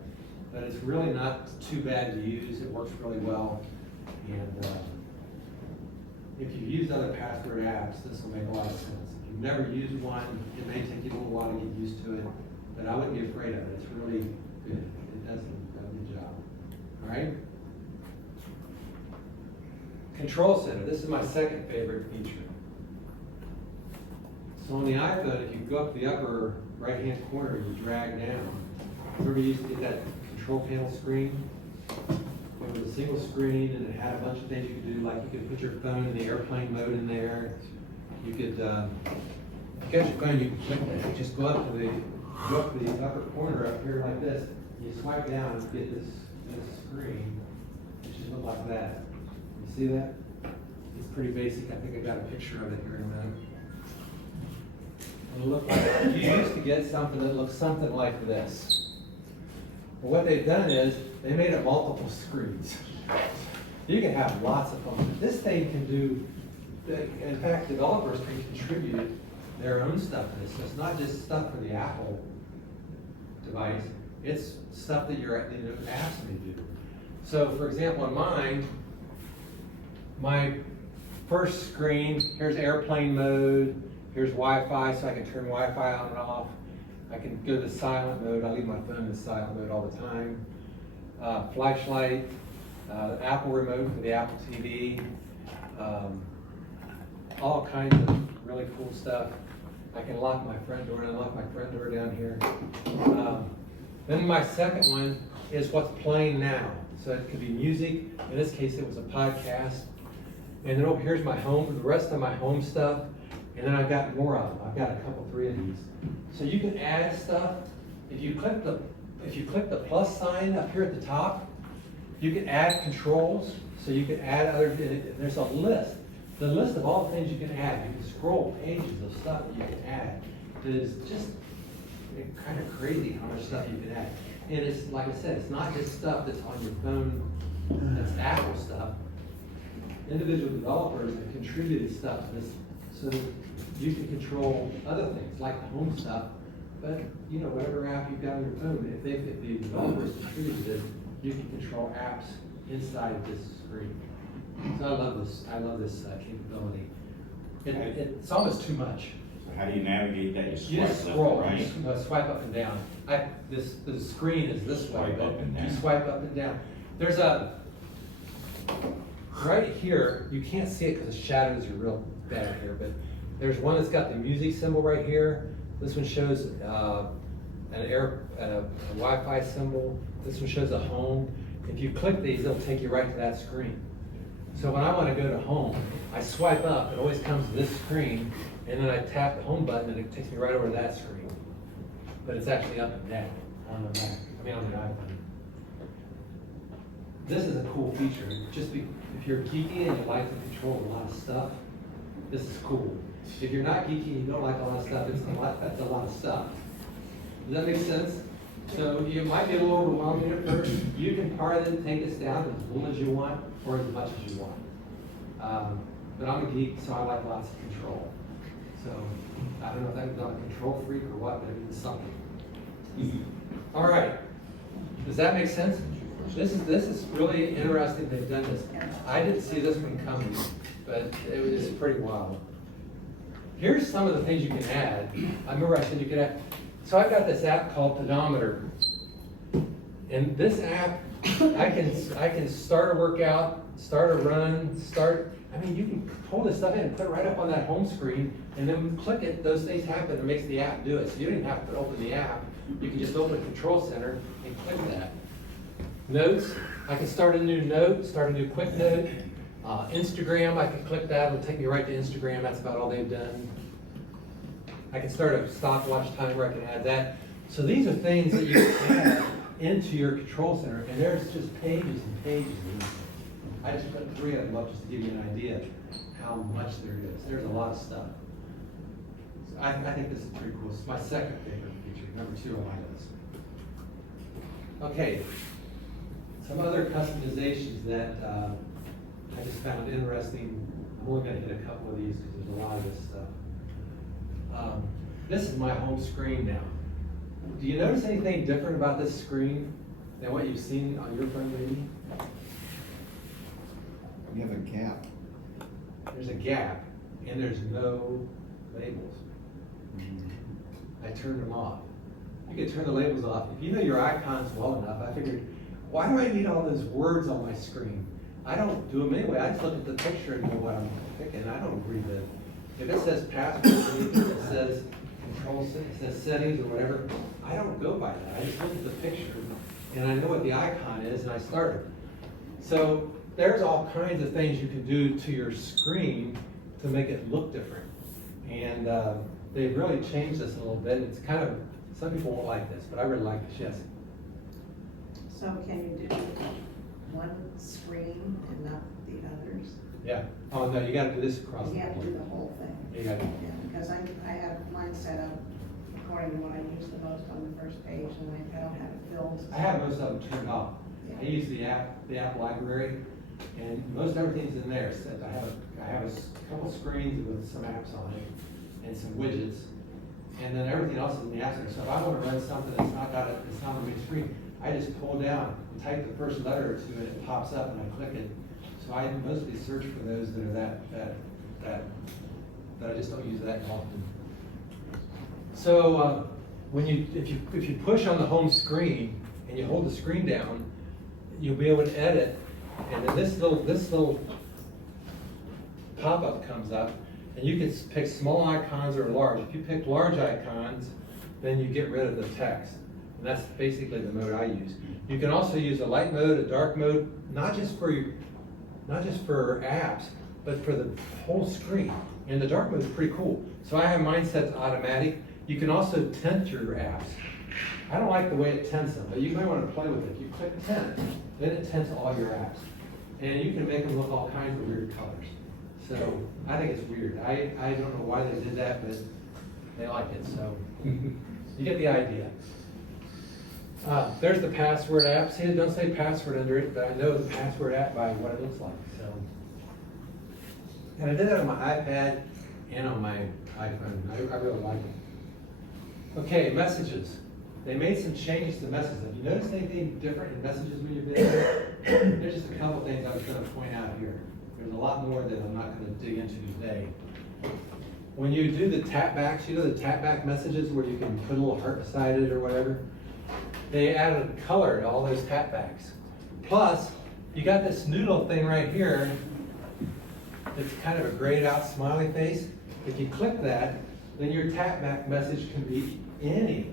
But it's really not too bad to use. It works really well. And if you've used other password apps, this will make a lot of sense. If you've never used one, it may take you a little while to get used to it, but I wouldn't be afraid of it. It's really good. It does a good job. All right? Control Center. This is my second favorite feature. So on the iPhone, if you go up the upper right-hand corner, you drag down. Remember you used to get that control panel screen? It was a single screen, and it had a bunch of things you could do, like you could put your phone in the airplane mode in there. You could, if you got your phone, you could click that. Just go up to the upper corner up here like this. You swipe down and get this screen. It should look like that. You see that? It's pretty basic. I think I got a picture of it here in a minute. It'll look like, you used to get something that looks something like this. Well, what they've done is, they made it multiple screens. You can have lots of functions. This thing can do, in fact, developers can contribute their own stuff to this. So it's not just stuff for the Apple device, it's stuff that your apps may do. So for example, in mine, my first screen, here's airplane mode, here's Wi-Fi, so I can turn Wi-Fi on and off. I can go to silent mode. I leave my phone in silent mode all the time. Flashlight, Apple remote for the Apple TV, all kinds of really cool stuff. I can lock my front door and unlock my front door down here. Then my second one is what's playing now. So it could be music. In this case, it was a podcast. And then over here's my home, the rest of my home stuff. And then I've got more of them. I've got a couple, 3 of these. So you can add stuff. If you click the plus sign up here at the top, you can add controls. So you can add other, there's a list. The list of all the things you can add. You can scroll pages of stuff that you can add. It is just kind of crazy how much stuff you can add. And it's, like I said, it's not just stuff that's on your phone, that's Apple stuff. Individual developers have contributed stuff to this so that you can control other things like the home stuff, but you know, whatever app you've got on your phone, if the developers contributed it, you can control apps inside this screen. So I love this capability. It's almost too much. So how do you navigate that? You You just swipe scroll, left and you right? swipe up and down. The screen is this way, Swipe but up and you down. swipe up and down. There's a, right here, you can't see it because the shadows are real bad here, but there's one that's got the music symbol right here. This one shows a Wi-Fi symbol. This one shows a home. If you click these, it'll take you right to that screen. So when I want to go to home, I swipe up, it always comes to this screen, and then I tap the home button and it takes me right over to that screen. but it's actually up and down on the Mac, on the iPhone. This is a cool feature. If you're geeky and you like to control a lot of stuff, this is cool. If you're not geeky and you don't like a lot of stuff, that's a lot of stuff. Does that make sense? So you might be a little overwhelming at first. You can part of it, take this down as little as you want or as much as you want. But I'm a geek, so I like lots of control. So I don't know if I'm a control freak or what, but it's something. All right. Does that make sense? This is really interesting they've done this. I didn't see this one coming, but it was pretty wild. Here's some of the things you can add. I remember I said you could add. So I've got this app called Pedometer. And this app, I can start a workout, start a run, you can pull this stuff in and put it right up on that home screen, and then click it, those things happen, it makes the app do it. So you don't even have to open the app. You can just open Control Center and click that. Notes, I can start a new note, start a new quick note. Instagram, I can click that, it'll take me right to Instagram, that's about all they've done. I can start a stopwatch timer, I can add that. So these are things that you can add into your Control Center, and there's just pages and pages of these. I just put 3 of them up just to give you an idea how much there is. There's a lot of stuff. So I think this is pretty cool. It's my second favorite feature, number 2 on my list. Okay, some other customizations that I just found interesting. I'm only going to hit a couple of these because there's a lot of this stuff. This is my home screen now. Do you notice anything different about this screen than what you've seen on your phone maybe? You have a gap. There's a gap and there's no labels. I turned them off. You can turn the labels off. If you know your icons well enough, I figured, why do I need all those words on my screen? I don't do them anyway. I just look at the picture and know what I'm picking. I don't read the, if it says password, it says control, it says settings or whatever, I don't go by that. I just look at the picture and I know what the icon is and I start it. So there's all kinds of things you can do to your screen to make it look different. And they've really changed this a little bit. It's kind of, some people won't like this, but I really like this, yes. So can you do one screen and not the others? Yeah. Oh, no, you gotta do this across the You have to board. do the whole thing. You gotta, Yeah, because I have mine set up according to what I use the most on the first page, and I don't have it filled. I have most of them turned off. I use the app library, and most everything's in there. So I have a couple screens with some apps on it and some widgets, and then everything else is in the app center. So if I want to run something that's not it's not on the main screen, I just pull down and type the first letter or two, and it pops up, and I click it. So I mostly search for those that are that I just don't use that often. So if you push on the home screen and you hold the screen down, you'll be able to edit, and then this little pop-up comes up, and you can pick small icons or large. If you pick large icons, then you get rid of the text, and that's basically the mode I use. You can also use a light mode, a dark mode, not just for apps, but for the whole screen. And the dark mode is pretty cool. So I have mine set to automatic. You can also tint your apps. I don't like the way it tints them, but you might want to play with it. If you click tint, then it tints all your apps. And you can make them look all kinds of weird colors. So I think it's weird. I don't know why they did that, but they like it, so you get the idea. There's the password app. See, it doesn't say password under it, but I know the password app by what it looks like. So, and I did that on my iPad and on my iPhone. I really like it. Okay, messages. They made some changes to messages. Have you noticed anything different in messages when you've been there? There's just a couple things I was going to point out here. There's a lot more that I'm not going to dig into today. When you do the tap backs, you know the tap back messages where you can put a little heart beside it or whatever? They added a color to all those tap backs. Plus, you got this noodle thing right here. It's kind of a grayed out smiley face. If you click that, then your tap back message can be any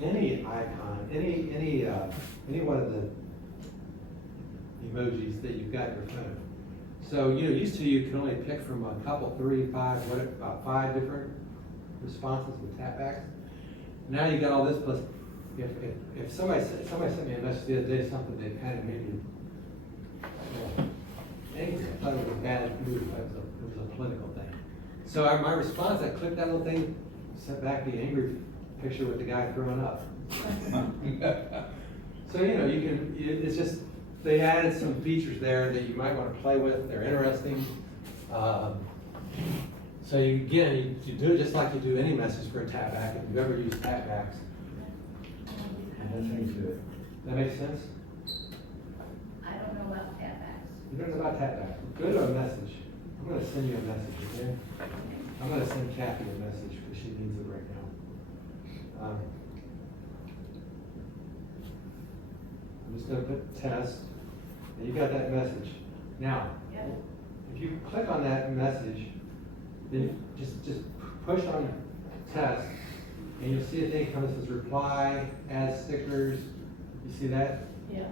icon, any one of the emojis that you've got in your phone. So, used to you can only pick from a couple, 3, 5, about 5 different responses with tap backs. Now you got all this plus, if somebody sent me a message the other day, something they kind of made me, angry. I thought it was a bad move, it was a political thing. So my response, I clicked that little thing, sent back the angry picture with the guy throwing up. So, you know, it's just, they added some features there that you might want to play with, they're interesting. So you do it just like you do any message for a tapback, if you've ever used tapbacks. And that's how you do it. That makes sense? I don't know about tapbacks. You don't know about tapbacks. Go to a message. I'm gonna send you a message, okay? I'm gonna send Kathy a message because she needs it right now. I'm just gonna put test, and you got that message. Now, Yep. if you click on that message, then just push on test, and you'll see a thing come that says reply, add stickers. You see that? Yeah.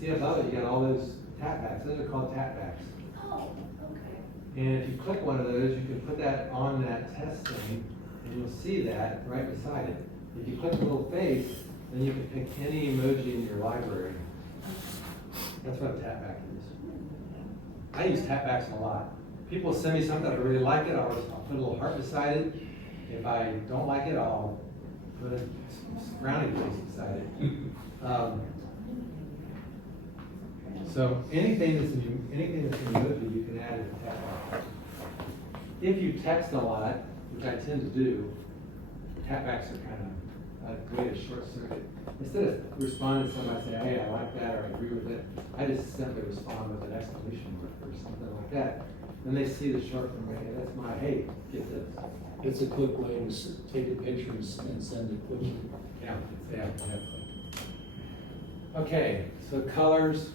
See above it, you got all those tapbacks. Those are called tapbacks. Oh, okay. And if you click one of those, you can put that on that test thing, and you'll see that right beside it. If you click the little face, then you can pick any emoji in your library. That's what a tapback is. I use tapbacks a lot. People send me something, I really like it, I'll put a little heart beside it. If I don't like it, I'll put a frowny face beside it. So anything that's an emoji, you can add as a tapback. If you text a lot, which I tend to do, tapbacks are kind of a way to short circuit. Instead of responding to somebody, say, hey, I like that, or I agree with it, I just simply respond with an exclamation mark or something like that. Then they see the short form, hey, that's my, hey, get this. It's a quick way to take a picture and send it quickly. Yeah, okay, so colors.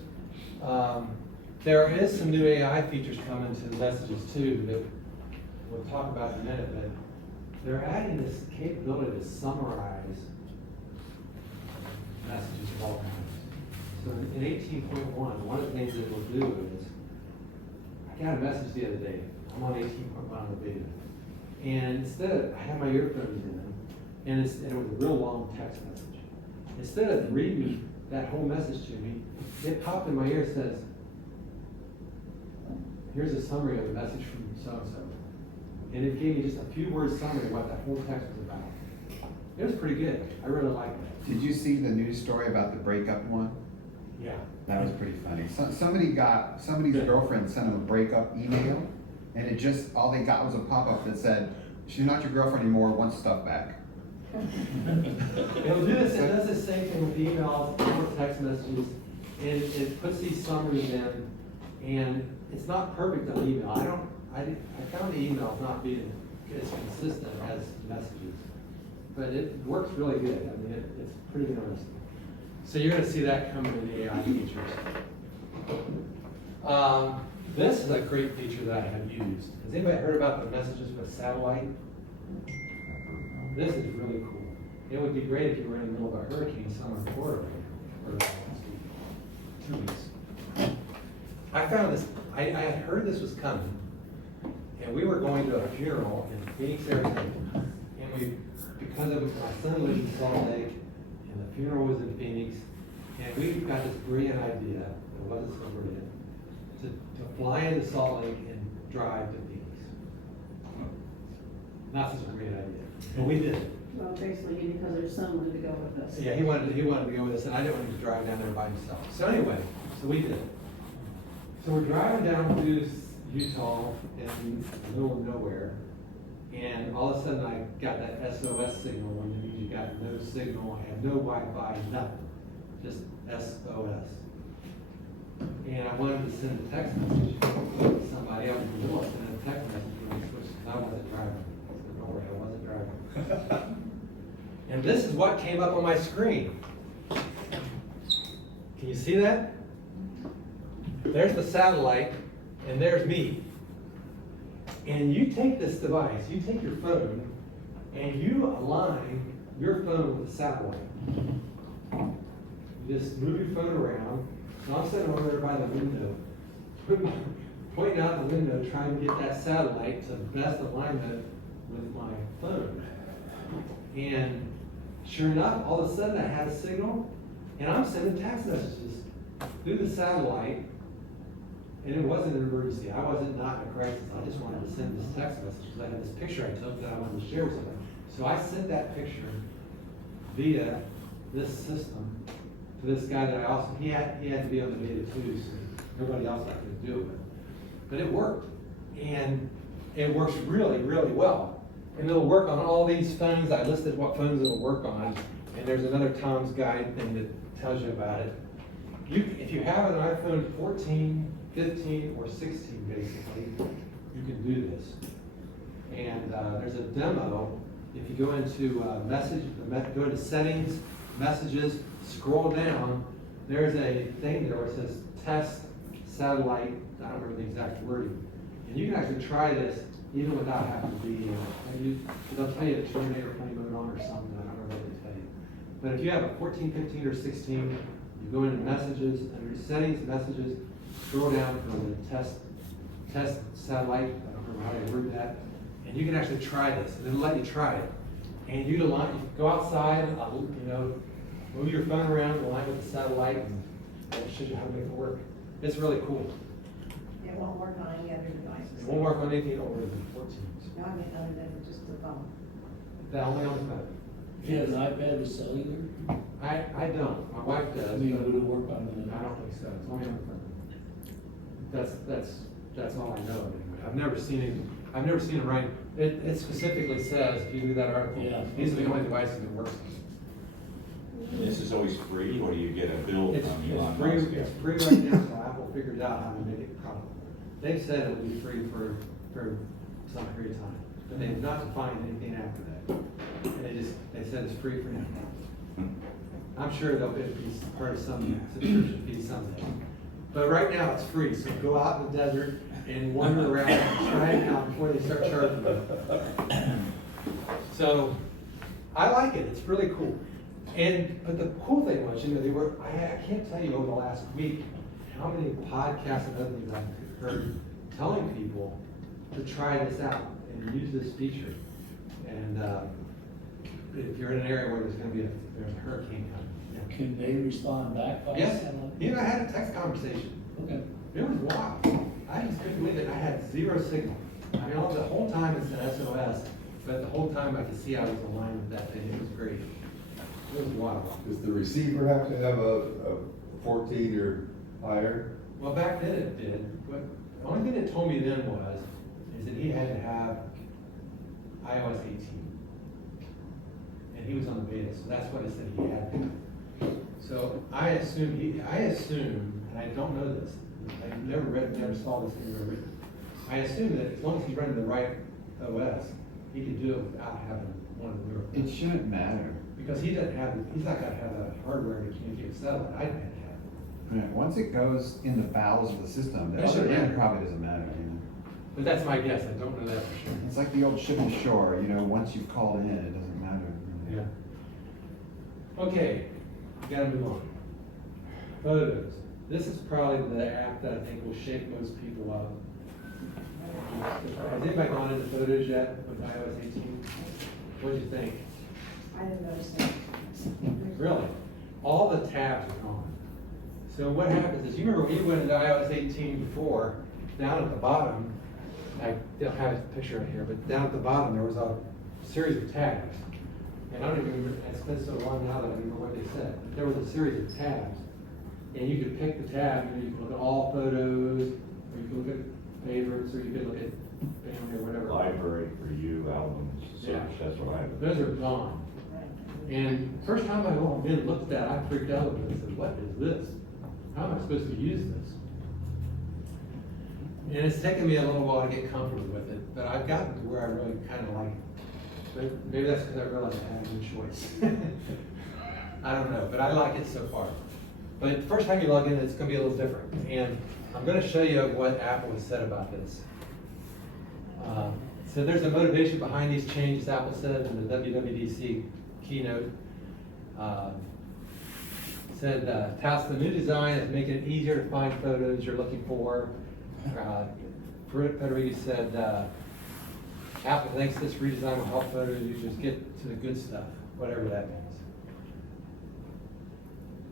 There is some new AI features coming to the messages too that we'll talk about in a minute, but they're adding this capability to summarize messages of all kinds. So in 18.1, one of the things that it will do is, I got a message the other day. I'm on 18.1 on the beta. And instead of, I had my earphones in, and it was a real long text message. Instead of reading that whole message to me, it popped in my ear and says, here's a summary of the message from so-and-so. And it gave me just a few word summary of what that whole text was about. It was pretty good. I really liked it. Did you see the news story about the breakup one? Yeah. That was pretty funny. Somebody's girlfriend sent him a breakup email, and it just, all they got was a pop-up that said, she's not your girlfriend anymore, wants stuff back. It'll do this, it does the same thing with emails or text messages, and it puts these summaries in, and it's not perfect on email. I found the emails not being as consistent as messages, but it works really good. I mean, it's pretty interesting. So you're gonna see that coming in the AI features. This is a great feature that I have used. Has anybody heard about the messages with satellite? This is really cool. It would be great if you were in the middle of a hurricane somewhere in Florida for 2 weeks. I found this, I had heard this was coming, and we were going to a funeral in Phoenix, Arizona. And because of my son lives in Salt Lake, and the funeral was in Phoenix, and we got this brilliant idea, it wasn't so brilliant, to fly into Salt Lake and drive to Phoenix. Not such a great idea, but we did it. Well, basically, because there's someone to go with us. Yeah, he wanted to go with us, and I didn't want him to drive down there by himself. So anyway, so we did it. So we're driving down through Utah in the middle of nowhere, and all of a sudden I got that SOS signal, when it means you got no signal, I had no Wi-Fi, nothing, just SOS. And I wanted to send a text message to somebody. I was in the middle of sending a text message when we switched, because I wasn't driving. I said, don't worry, I wasn't driving. And this is what came up on my screen. Can you see that? There's the satellite, and there's me. And you take this device, you take your phone, and you align your phone with the satellite. You just move your phone around. So I'm sitting over there by the window, pointing out the window, trying to get that satellite to the best alignment with my phone. And Sure enough, all of a sudden I had a signal, and I'm sending text messages through the satellite, and it wasn't an emergency. I wasn't not in a crisis. I just wanted to send this text message because I had this picture I took that I wanted to share with somebody. So I sent that picture via this system to this guy that I also, he had to be on the data too, so everybody else I could do it. But it worked, and it works really, really well. And it'll work on all these phones. I listed what phones it'll work on, and there's another Tom's Guide thing that tells you about it. If you have an iPhone 14, 15, or 16, basically, you can do this. And there's a demo. If you go into go into settings, messages, scroll down, there's a thing there where it says test satellite, I don't remember the exact wording. And you can actually try this even without having to be, they'll tell you to turn it or play mode on or something, I don't know what they tell you. But if you have a 14, 15, or 16, you go into messages, under settings, messages, scroll down for the test satellite, I don't remember how they word that, and you can actually try this, and it'll let you try it. And you go outside, move your phone around, align with the satellite, and it'll show you how to make it work. It's really cool. It won't work on any other devices. It won't work on anything older than 14. No, I mean, other than just the phone. That only on the phone. If you have an iPad with cellular, I don't. My wife does. I mean, but would it work on the? I don't think so. It's only on the phone. That's all I know anyway. I've never seen it right. It specifically says, if you do that article, Yeah. these are the only devices it works on. And this is always free, or do you get a bill It's from Elon free, Musk? it's free right now, so Apple figures out how to make it profitable. They've said it'll be free for some period of time, but they've not defined anything after that. And they said it's free for now. I'm sure there'll be part of some subscription fee someday. But right now it's free, so go out in the desert and wander around and try it out before they start charging you. So I like it, it's really cool. But the cool thing was, I can't tell you over the last week how many podcasts and other things I've heard telling people to try this out and use this feature. And if you're in an area where there's a hurricane coming. Yeah. Can they respond back by Yes, satellite? I had a text conversation. Okay. It was wild. I just couldn't believe it. I had zero signal. I mean, the whole time it's an SOS, but the whole time I could see I was aligned with that thing. It was great. It was wild. Does the receiver have to have a 14 or higher? Well, back then it did, but the only thing it told me then is that he had to have iOS 18. And he was on the beta, so that's what it said he had to have. So I assume, and I don't know this, I've never saw this anywhere written. I assume that as long as he's running the right OS, he could do it without having one of the newer. It shouldn't matter. Because he's not gonna have the hardware to communicate with satellite. I didn't have. Right. Once it goes in the bowels of the system, the That other shouldn't end matter. probably doesn't matter. But that's my guess. I don't know that for sure. It's like the old ship ashore, once you've called in, it doesn't matter. Yeah. Okay, gotta move on. Photos. This is probably the app that I think will shake most people up. Has anybody gone into Photos yet with iOS 18? What did you think? I didn't notice that. Really? All the tabs are gone. So what happens is, you remember when you went into iOS 18 before, down at the bottom, I don't have a picture right here, but down at the bottom there was a series of tabs. And I don't even remember, it's been so long now that I don't remember what they said. But there was a series of tabs. And you could pick the tab, you could look at all photos, or you could look at favorites, or you could look at family or whatever. Library for you, albums, search, Yeah. that's what I have. Those are gone. And first time I logged in and looked at that, I freaked out a little bit. I said, what is this? How am I supposed to use this? And it's taken me a little while to get comfortable with it, but I've gotten to where I really kind of like it. But maybe that's because I realized I had no choice. I don't know, but I like it so far. But the first time you log in, it's going to be a little different. And I'm going to show you what Apple has said about this. So there's a motivation behind these changes, Apple said in the WWDC keynote. Said, touts the new design is making it easier to find photos you're looking for. Federici said, Apple thinks this redesign will help photo users get to the good stuff, whatever that means.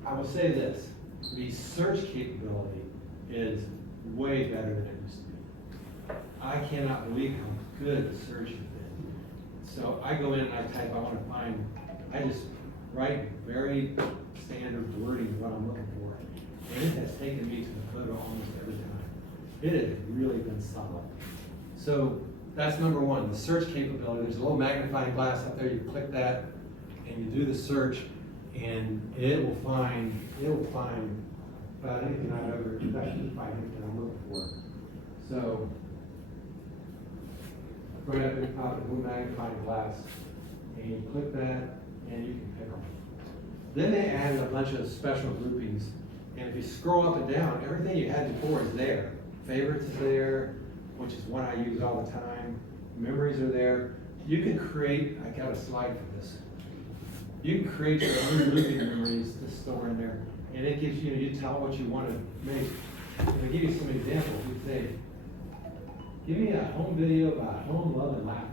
I will say this, the search capability is way better than it used to be. I cannot believe how good the search has been. So I go in and I type, I wanna find, I just write very standard wording of what I'm looking for. And it has taken me to the photo almost every time. It has really been solid. So that's number one, the search capability. There's a little magnifying glass up there, you click that and you do the search and it will find about anything I've ever, that should find anything I'm looking for. So, right up in the top of the little magnifying glass and you click that and you can pick them. Then they added a bunch of special groupings. And if you scroll up and down, everything you had before is there. Favorites is there, which is one I use all the time. Memories are there. You can create, I got a slide for this. You can create your own grouping memories to store in there. And it gives you, you tell what you want to make. And I give you some examples. You say, give me a home video about home, love, and laughter.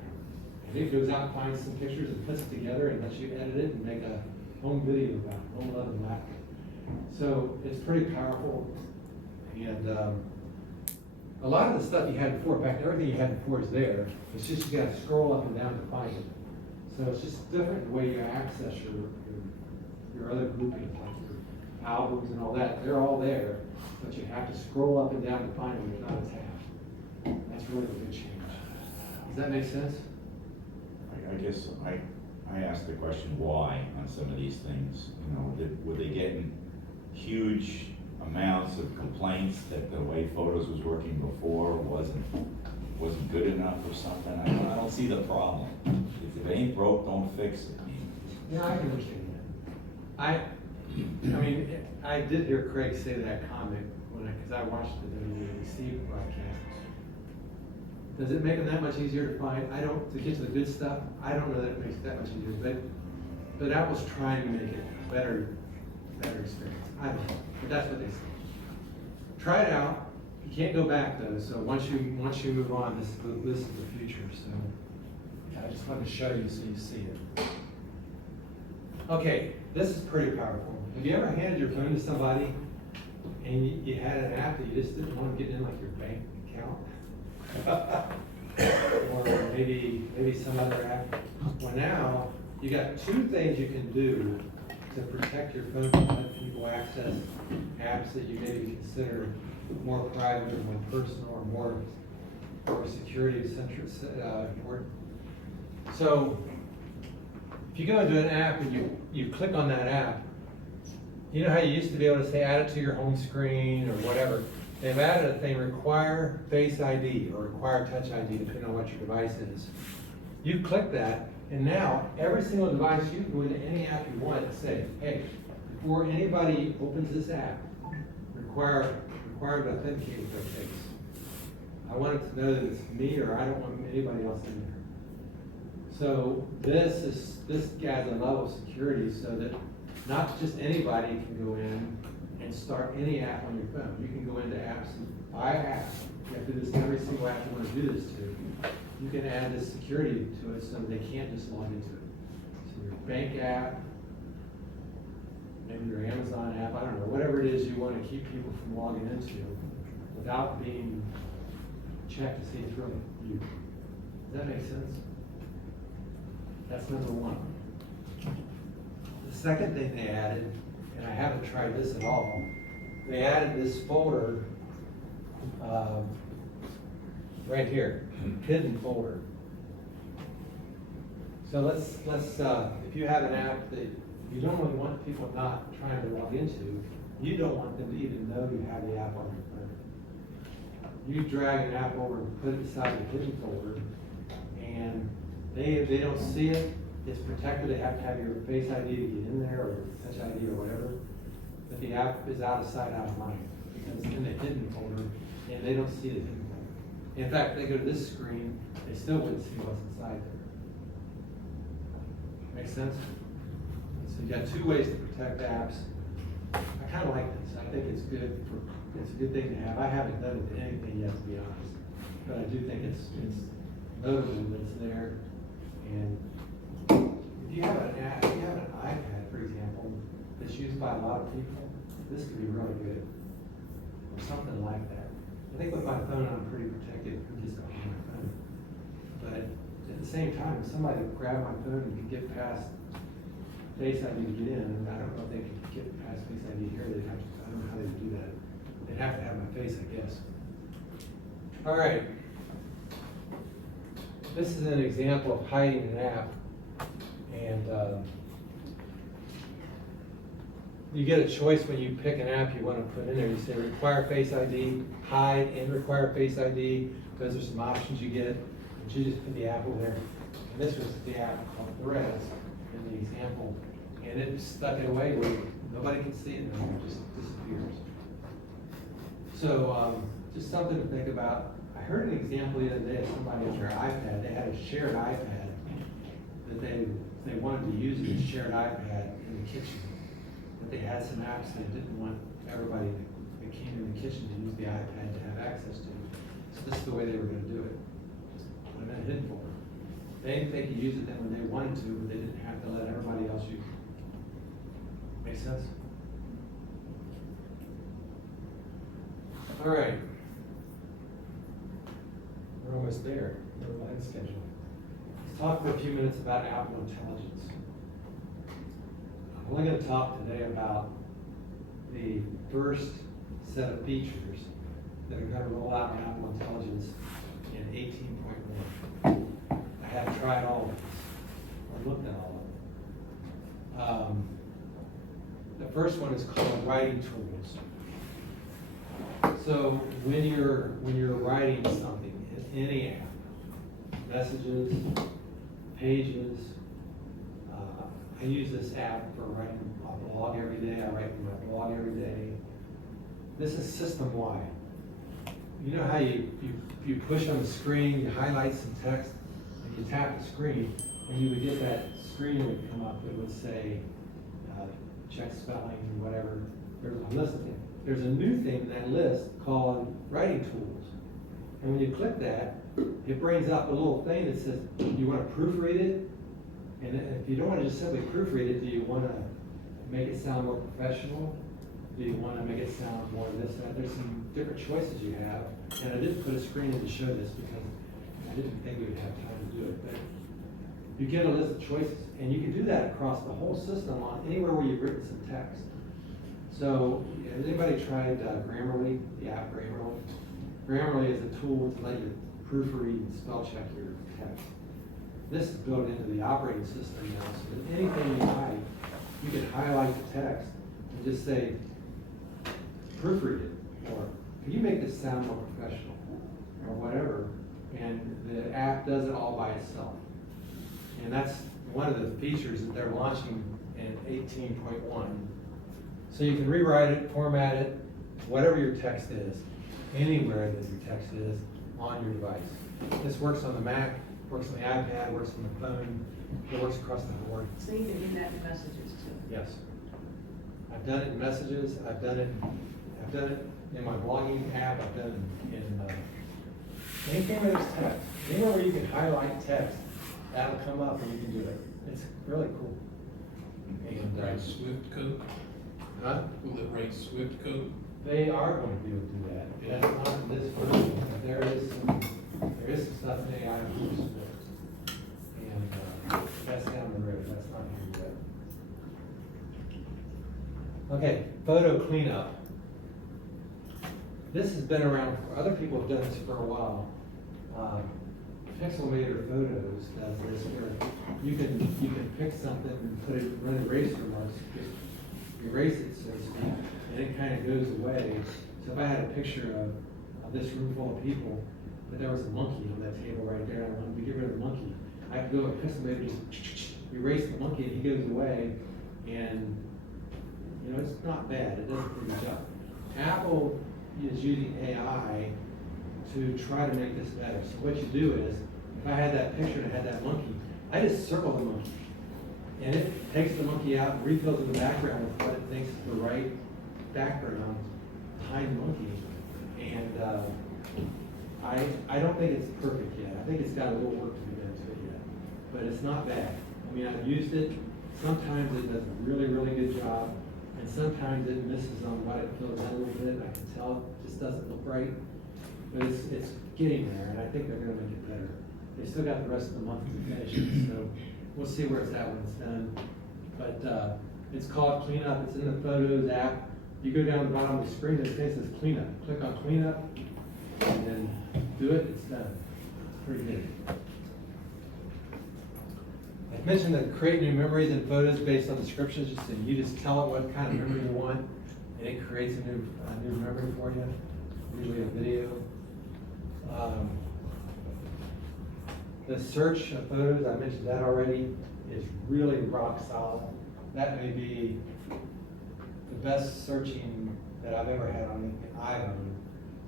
And it goes out and finds some pictures and puts it together and lets you edit it and make a home video about home, love, and laughter. So it's pretty powerful, and a lot of the stuff you had before, in fact, everything you had before is there. It's just you got to scroll up and down to find it. So it's just different the way you access your other groupings, like your albums and all that. They're all there, but you have to scroll up and down to find them. There's not a tab. That's really a big change. Does that make sense? I guess I asked the question why on some of these things. You know, were they getting huge amounts of complaints that the way Photos was working before wasn't good enough or something? I don't see the problem. If it ain't broke, don't fix it. Yeah, I can understand that. I mean, I did hear Craig say that comment because I watched the WABC broadcast. Does it make them that much easier to find? To get to the good stuff, I don't know that it makes it that much easier, but Apple's trying to make it a better experience. I don't know, but that's what they say. Try it out. You can't go back though, so once you move on, this is the future, so I just wanted to show you so you see it. Okay, this is pretty powerful. Have you ever handed your phone to somebody and you had an app that you just didn't want to get in, like your bank account? Or maybe some other app? Well, now you got two things you can do to protect your phone from letting people access apps that you maybe consider more private or more personal or more security centric important. So if you go into an app and you click on that app, you know how you used to be able to say add it to your home screen or whatever. They've added a thing, require Face ID or require Touch ID, depending on what your device is. You click that, and now every single device, you can go into any app you want and say, hey, before anybody opens this app, required to authenticate with their face. I want it to know that it's me, or I don't want anybody else in there. So this adds a level of security so that not just anybody can go in and start any app on your phone. You can go into apps and buy apps. You have to do this every single app you want to do this to. You can add this security to it so they can't just log into it. So your bank app, maybe your Amazon app, I don't know, whatever it is you want to keep people from logging into without being checked to see it's really you. Does that make sense? That's number one. The second thing they added, and I haven't tried this at all, they added this folder right here, hidden folder. So let's if you have an app that you don't really want people not trying to log into, you don't want them to even know you have the app on your phone. You drag an app over and put it beside the hidden folder, and they don't see it. It's protected. They have to have your Face ID to get in there, or Touch ID or whatever. But the app is out of sight, out of mind, because it's in the hidden folder, and they don't see the hidden folder. In fact, they go to this screen, they still wouldn't see what's inside there. Make sense? So you got two ways to protect apps. I kind of like this. I think it's good it's a good thing to have. I haven't done it to anything yet, to be honest, but I do think it's notable that it's there. And if you have an app, if you have an iPad, for example, that's used by a lot of people, this could be really good. Or something like that. I think with my phone, I'm pretty protected from just going on my phone. But at the same time, if somebody grabbed my phone and could get past Face ID to get in, and I don't know if they could get past Face ID here, they'd have to, I don't know how they would do that. They'd have to have my face, I guess. All right. This is an example of hiding an app. And you get a choice when you pick an app you want to put in there. You say require Face ID, hide, and require Face ID. Those are some options you get. And you just put the app over there. And this was the app called Threads in the example. And it stuck it away where nobody can see it and it just disappears. So just something to think about. I heard an example the other day of somebody on their iPad. They had a shared iPad that they wanted to use the shared iPad in the kitchen. But they had some apps they didn't want everybody that came in the kitchen to use the iPad to have access to. So this is the way they were going to do it. Just put them in a hidden folder. They could use it then when they wanted to, but they didn't have to let everybody else use it. Make sense? All right. We're almost there. We're behind schedule. Let's talk for a few minutes about Apple Intelligence. I'm only going to talk today about the first set of features that are going to roll out in Apple Intelligence in 18.1. I have tried all of these. I looked at all of them. The first one is called Writing Tools. So when you're writing something in any app, messages, pages, I use this app for writing a blog every day. I write my blog every day. This is system-wide. You know how you push on the screen, you highlight some text, and you tap the screen, and you would get that screen would come up that would say, check spelling, whatever. There's a list of things. There's a new thing in that list called Writing Tools. And when you click that, it brings up a little thing that says, do you want to proofread it? And if you don't want to just simply proofread it, do you want to make it sound more professional? Do you want to make it sound more this, that? There's some different choices you have. And I didn't put a screen in to show this because I didn't think we would have time to do it. But you get a list of choices, and you can do that across the whole system on anywhere where you've written some text. So, has anybody tried Grammarly, the app Grammarly? Grammarly is a tool to let you proofread and spell check your text. This is built into the operating system now, so that anything you write, you can highlight the text and just say, proofread it, or can you make this sound more professional, or whatever, and the app does it all by itself. And that's one of the features that they're launching in 18.1. So you can rewrite it, format it, whatever your text is, anywhere that your text is on your device. This works on the Mac, works on the iPad, works on the phone, it works across the board. So you can do that in messages too? Yes. I've done it in messages, I've done it in my blogging app, I've done it in anything where there's text. Anywhere where you can highlight text, that'll come up and you can do it. It's really cool. And Write Swift code? huh? Will it write Swift code? They are going to be able to do that. That's not in this version, but there is some stuff in AI for Swift. And that's down the road, that's not here yet. Okay, photo cleanup. This has been around, other people have done this for a while. Pixelmator Photos does this where you can pick something and put it, run eraser marks, just erase it, so to speak, and it kind of goes away. So if I had a picture of this room full of people, but there was a monkey on that table right there, and I wanted to get rid of the monkey, I could go with Pixelmator, just erase the monkey, and he goes away, and you know, it's not bad, it does a pretty good job. Apple is using AI to try to make this better. So what you do is, if I had that picture and I had that monkey, I just circle the monkey. And it takes the monkey out and refills in the background with what it thinks is the right background behind the monkey. And I don't think it's perfect yet. I think it's got a little work to be done to it yet. But it's not bad. I mean, I've used it. Sometimes it does a really, really good job. and sometimes it misses on what it fills in a little bit, and I can tell it just doesn't look right. But it's getting there, and I think they're gonna make it better. They still got the rest of the month to finish it, so we'll see where it's at when it's done. But, it's called Cleanup, it's in the Photos app. You go down the bottom of the screen, it says Cleanup. Click on Cleanup, and then do it, it's done. Pretty good. I mentioned that create new memories and photos based on descriptions, so you just tell it what kind of memory you want, and it creates a new memory for you, usually a video. The search of photos, I mentioned that already, is really rock solid. That may be the best searching that I've ever had on an iPhone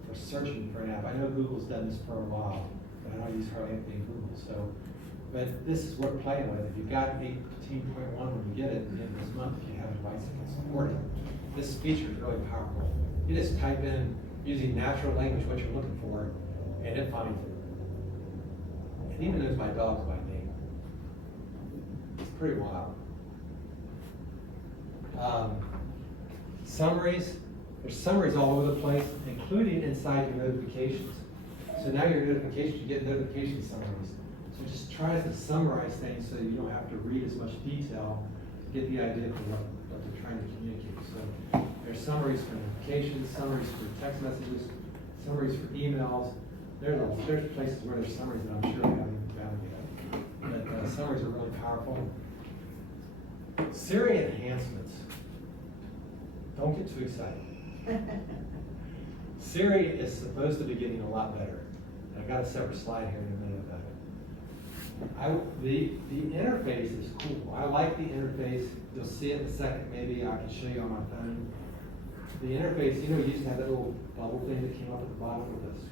for searching for an app. I know Google's done this for a while, but I don't use hardly anything Google, so. But this is worth playing with. If you've got 18.1 when you get it, at the end of this month, if you have a device that can support it, this feature is really powerful. You just type in, using natural language, what you're looking for, and it finds it. It even knows my dogs by name. It's pretty wild. Summaries, there's summaries all over the place, including inside your notifications. So now your notifications, you get notification summaries. So it just tries to summarize things so you don't have to read as much detail to get the idea for what they're trying to communicate. So there's summaries for notifications, summaries for text messages, summaries for emails. There's places where there's summaries that I'm sure I haven't even found yet. But summaries are really powerful. Siri enhancements. Don't get too excited. Siri is supposed to be getting a lot better. I've got a separate slide here in a minute about it. The interface is cool. I like the interface. You'll see it in a second. Maybe I can show you on my phone. The interface, you know, you used to have that little bubble thing that came up at the bottom with those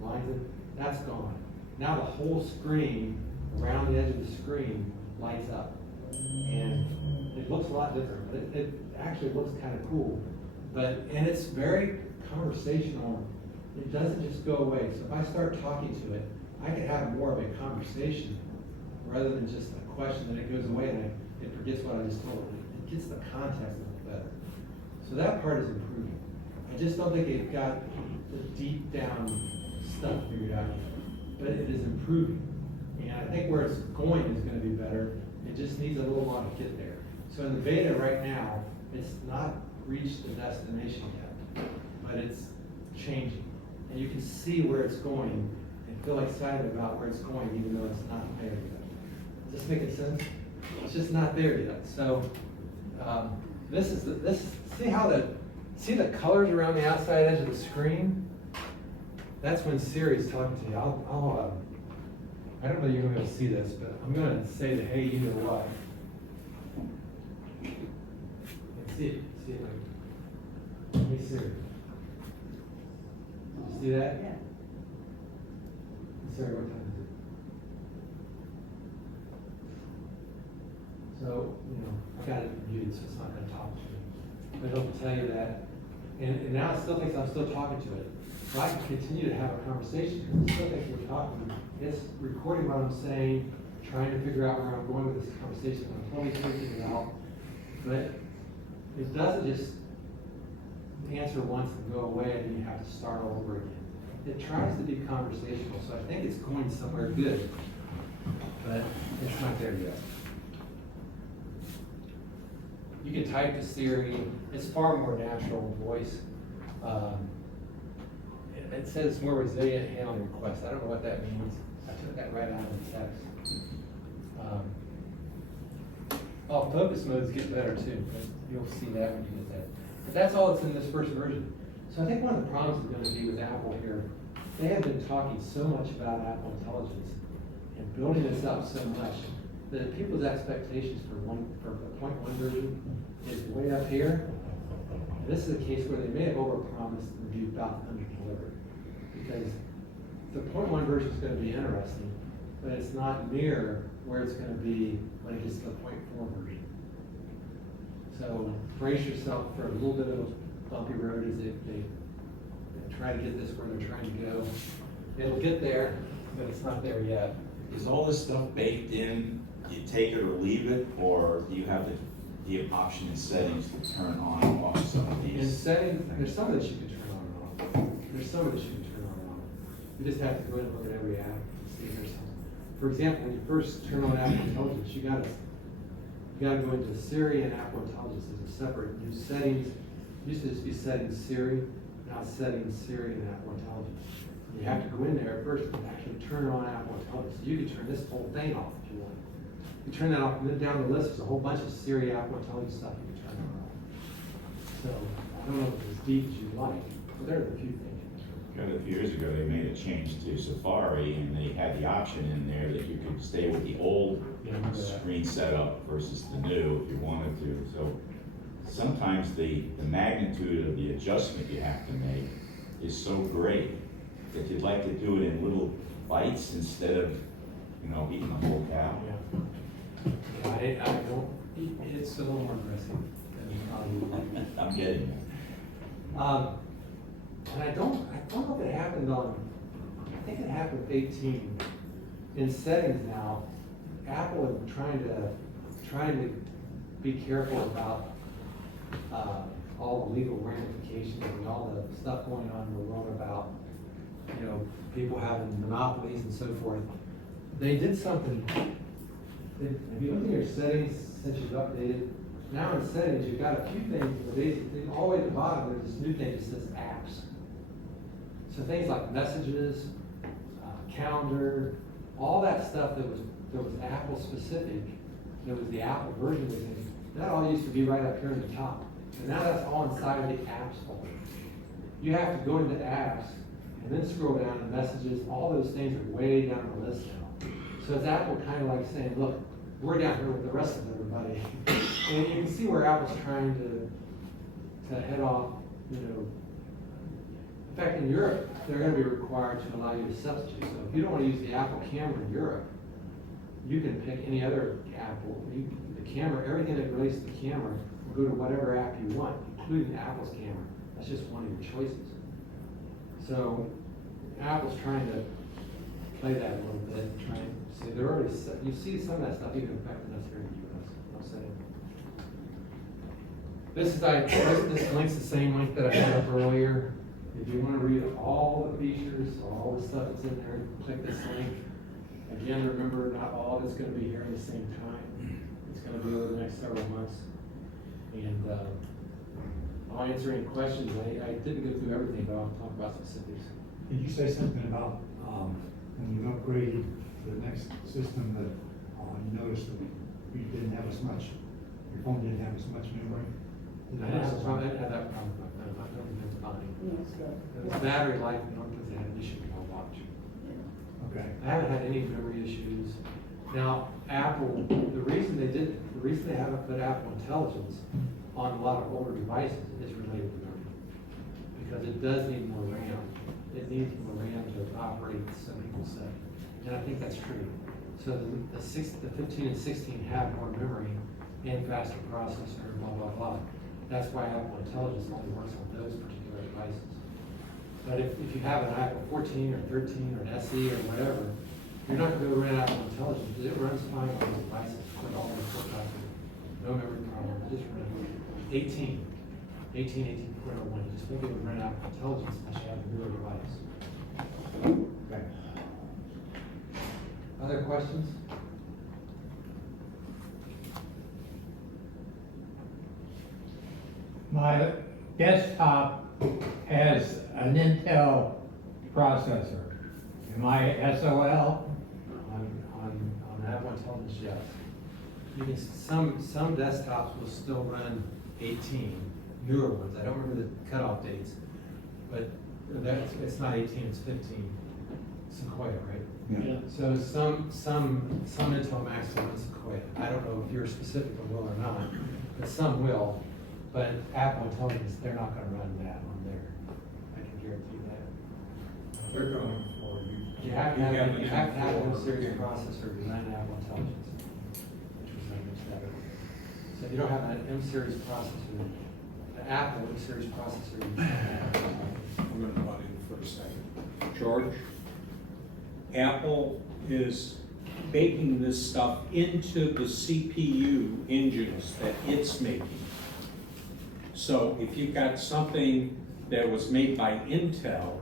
lines in. That's gone. Now the whole screen, around the edge of the screen, lights up. And it looks a lot different, but it actually looks kind of cool. And it's very conversational. It doesn't just go away. So if I start talking to it, I can have more of a conversation rather than just a question, and it goes away and it forgets what I just told it. It gets the context a little better. So that part is improving. I just don't think they've got the deep down stuff figured out yet, but it is improving. And I think where it's going is going to be better. It just needs a little while to get there. So in the beta right now, it's not reached the destination yet, but it's changing. And you can see where it's going and feel excited about where it's going, even though it's not there yet. Is this making sense? It's just not there yet. So see the colors around the outside edge of the screen? That's when Siri's talking to you. I don't know if you're going to be able to see this, but I'm going to say the hey, you know what. See it like, hey Siri. You see that? Yeah. Sorry, what time is it? So, I got it muted, so it's not going to talk to me. But it'll tell you that. And now it still thinks I'm still talking to it. So I can continue to have a conversation. It still thinks we're talking. It's recording what I'm saying, trying to figure out where I'm going with this conversation. I'm totally freaking it out. But it doesn't just answer once and go away and then you have to start all over again. It tries to be conversational, so I think it's going somewhere good, but it's not there yet. You can type to Siri. It's far more natural voice. It says more resilient handling requests. I don't know what that means. I took that right out of the text. Focus modes get better too. You'll see that when you get that. But that's all that's in this first version. So I think one of the problems is going to be with Apple here. They have been talking so much about Apple Intelligence and building this up so much that people's expectations for the 0.1 version is way up here. And this is a case where they may have overpromised and be about to underdeliver. Because the 0.1 version is going to be interesting, but it's not near where it's going to be when it gets to the 0.4 version. So brace yourself for a little bit of a bumpy road as they try to get this where they're trying to go. It'll get there, but it's not there yet. Is all this stuff baked in, you take it or leave it, or do you have to the option in settings to turn on and off some of In these. settings, there's some of this you can turn on and off. There's some of this you can turn on and off. You just have to go in and look at every app and see if there's something. For example, when you first turn on Apple Intelligence, you gotta go into Siri and Apple Intelligence as a separate new settings. It used to just be settings Siri, now it's settings Siri and Apple Intelligence. You have to go in there first and actually turn on Apple Intelligence. You can turn this whole thing off if you want. You turn that off, and then down the list, there's a whole bunch of Siri, Apple Intelligence stuff you can turn on and off. So, I don't know if it's as deep as you'd like, but there are a few things. A few years ago, they made a change to Safari, and they had the option in there that you could stay with the old Yeah, I remember that. screen setup versus the new if you wanted to. So sometimes the magnitude of the adjustment you have to make is so great that you'd like to do it in little bites instead of, eating the whole cow. Yeah, I don't, it's a little more aggressive than you probably would like. I'm getting it. And I don't know if it happened I think it happened with 18. In settings now, Apple is trying to be careful about all the legal ramifications and all the stuff going on in the world about, people having monopolies and so forth. They did something, if you look at your settings since you've updated, now in settings, you've got a few things, but all the way at the bottom, there's this new thing that says apps. So things like messages, calendar, all that stuff that was Apple specific, that was the Apple version of things, that all used to be right up here in the top. And now that's all inside of the apps folder. You have to go into apps and then scroll down to messages, all those things are way down the list now. So it's Apple kind of like saying, look, we're down here with the rest of everybody. And you can see where Apple's trying to head off, In fact, in Europe, they're going to be required to allow you to substitute. So if you don't want to use the Apple camera in Europe, you can pick any other Apple. The camera, everything that relates to the camera, will go to whatever app you want, including Apple's camera. That's just one of your choices. So Apple's trying to play that a little bit, trying to see they're already. You see some of that stuff even affecting us here in the U.S. I'll say. This link's the same link that I had up earlier. If you want to read all the features, all the stuff that's in there, click this link. Again, remember, not all of it's going to be here at the same time. It's going to be over the next several months. And I'll answer any questions. I didn't go through everything, but I'll talk about specifics. Did you say something about, when you upgraded to the next system that, you noticed that you didn't have as much, your phone didn't have as much memory? I didn't have that problem with my phone. My phone was fine. It was battery life, because they had an issue with my watch. Okay. I haven't had any memory issues. Now, Apple, the reason they haven't put Apple Intelligence on a lot of older devices is related to memory. Because it does need more RAM. It needs more RAM to operate, some people say. And I think that's true. So the 15 and 16 have more memory and faster processor, blah, blah, blah. That's why Apple Intelligence only works on those particular devices. But if you have an Apple 14 or 13 or an SE or whatever, you're not going to be able to run Apple Intelligence because it runs fine on those devices. Quite all the no memory problem. I just run 18.01. You just won't be able to run Apple Intelligence unless you have a newer device. Okay. Other questions? My desktop has an Intel processor. Am I SOL? On Apple Intelligence, yes. You can, some desktops will still run 18, newer ones. I don't remember the cutoff dates, but it's not 18, it's 15. Sequoia, right? Yeah. So some Intel Macs will run Sequoia. I don't know if your specific one will or not, but some will. But Apple Intelligence, they're not going to run that on there. I can guarantee that. They're going for you. You have to have a series processor to run Apple Intelligence, which was like so if you don't have an M-series processor, the Apple M-series processor, you can't have it. I'm going to butt in for a second. George, Apple is baking this stuff into the CPU engines that it's making. So if you've got something that was made by Intel,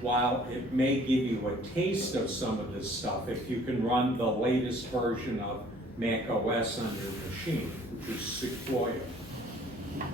while it may give you a taste of some of this stuff, if you can run the latest version of Mac OS on your machine, which is Sequoia,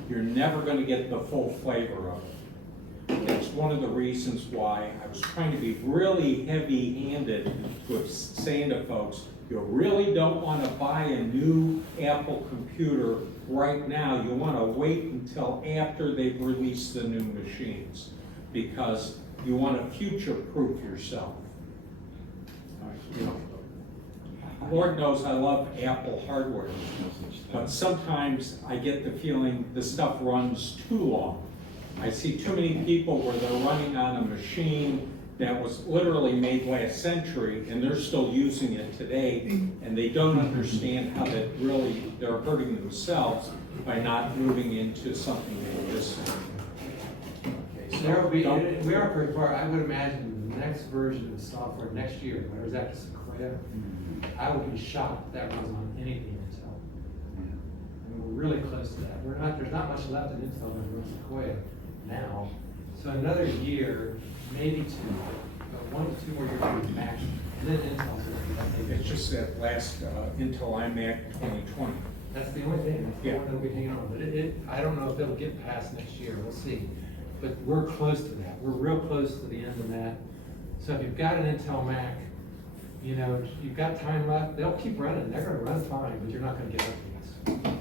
you're never going to get the full flavor of it. That's one of the reasons why I was trying to be really heavy-handed with saying to folks, you really don't want to buy a new Apple computer right now. You want to wait until after they've released the new machines, because you want to future-proof yourself. You know, Lord knows I love Apple hardware, but sometimes I get the feeling the stuff runs too long. I see too many people where they're running on a machine that was literally made last century and they're still using it today, and they don't understand how that really, they're hurting themselves by not moving into something like this. Okay, so There will be, don't- we are pretty far, I would imagine the next version of software next year, whatever's after Sequoia, I would be shocked if that runs on anything Intel. I mean, we're really close to that. There's not much left in Intel that runs Sequoia now. So another year, maybe two, but 1 to 2 more years would be max. And then Intel's gonna be It's just that last Intel iMac 2020. That's the only thing, that's the Yeah. one that'll be hanging on, but I don't know if it'll get past next year, we'll see. But we're close to that, we're real close to the end of that. So if you've got an Intel Mac, you know, you've got time left, they'll keep running, they're gonna run fine, but you're not gonna get up to this.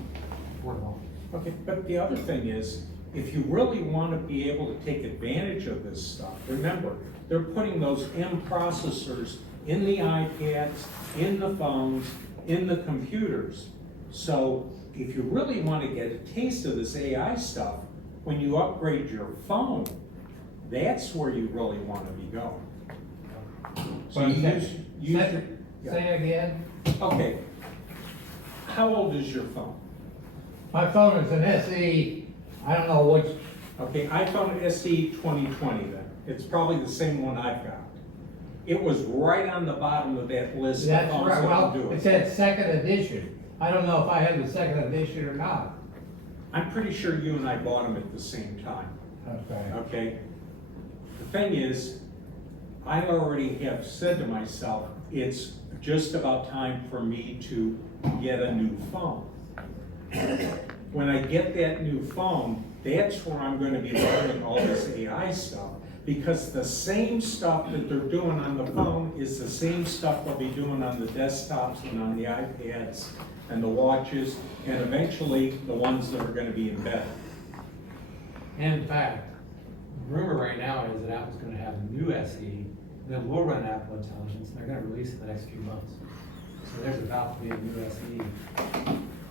We're long. Okay, but the other thing is, if you really want to be able to take advantage of this stuff, remember, they're putting those M processors in the iPads, in the phones, in the computers. So if you really want to get a taste of this AI stuff, when you upgrade your phone, that's where you really want to be going. So you use Say again? okay. How old is your phone? My phone is an SE, I don't know which, Okay, iPhone SE 2020 then. It's probably the same one I've got. It was right on the bottom of that list of that's phones right, that well, will do it it. said second edition. I don't know if I had the second edition or not. I'm pretty sure you and I bought them at the same time, Okay. okay? The thing is, I already have said to myself, it's just about time for me to get a new phone. When I get that new phone, that's where I'm going to be learning all this AI stuff, because the same stuff that they're doing on the phone is the same stuff they'll be doing on the desktops and on the iPads and the watches, and eventually the ones that are going to be embedded. And in fact, rumor right now is that Apple's gonna have a new SE that will run Apple Intelligence, and they're gonna release it in the next few months. So there's about to be a new SE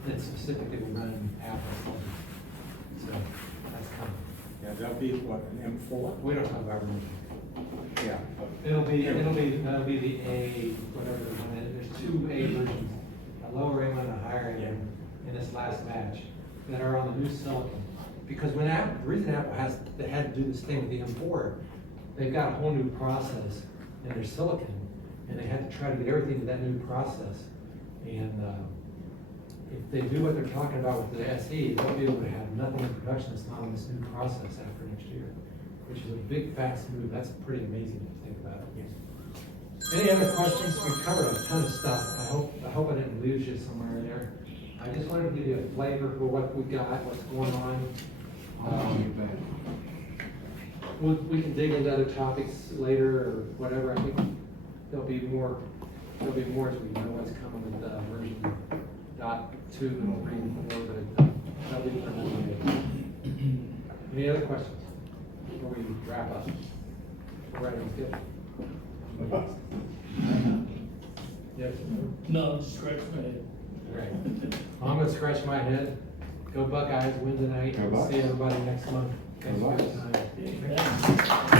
that specifically will run Apple Intelligence. So that's coming. Yeah, that'll be what, an M4? We don't talk about rumors. Yeah. That'll be the A, whatever the one is. There's 2 A versions, a lower end and a higher end in this last batch that are on the new silicon. Because when Apple, the reason Apple they had to do this thing with the M4, they've got a whole new process in their silicon, and they had to try to get everything to that new process. And if they do what they're talking about with the SE, they'll be able to have nothing in production that's not on this new process after next year, which is a big, fast move. That's pretty amazing if you think about it. Any other questions? We covered a ton of stuff. I hope I didn't lose you somewhere there. I just wanted to give you a flavor for what we got, what's going on. We can dig into other topics later or whatever. I think there'll be more as we know what's coming with version .2 and 3 and 4, but that'll be for another day. Any other questions before we wrap up? We're ready to go. Yes. No, scratch my head. Right. I'm gonna scratch my head. Go Buckeyes, win tonight. Go Bucks. See everybody next month. Thanks for your time. Yeah.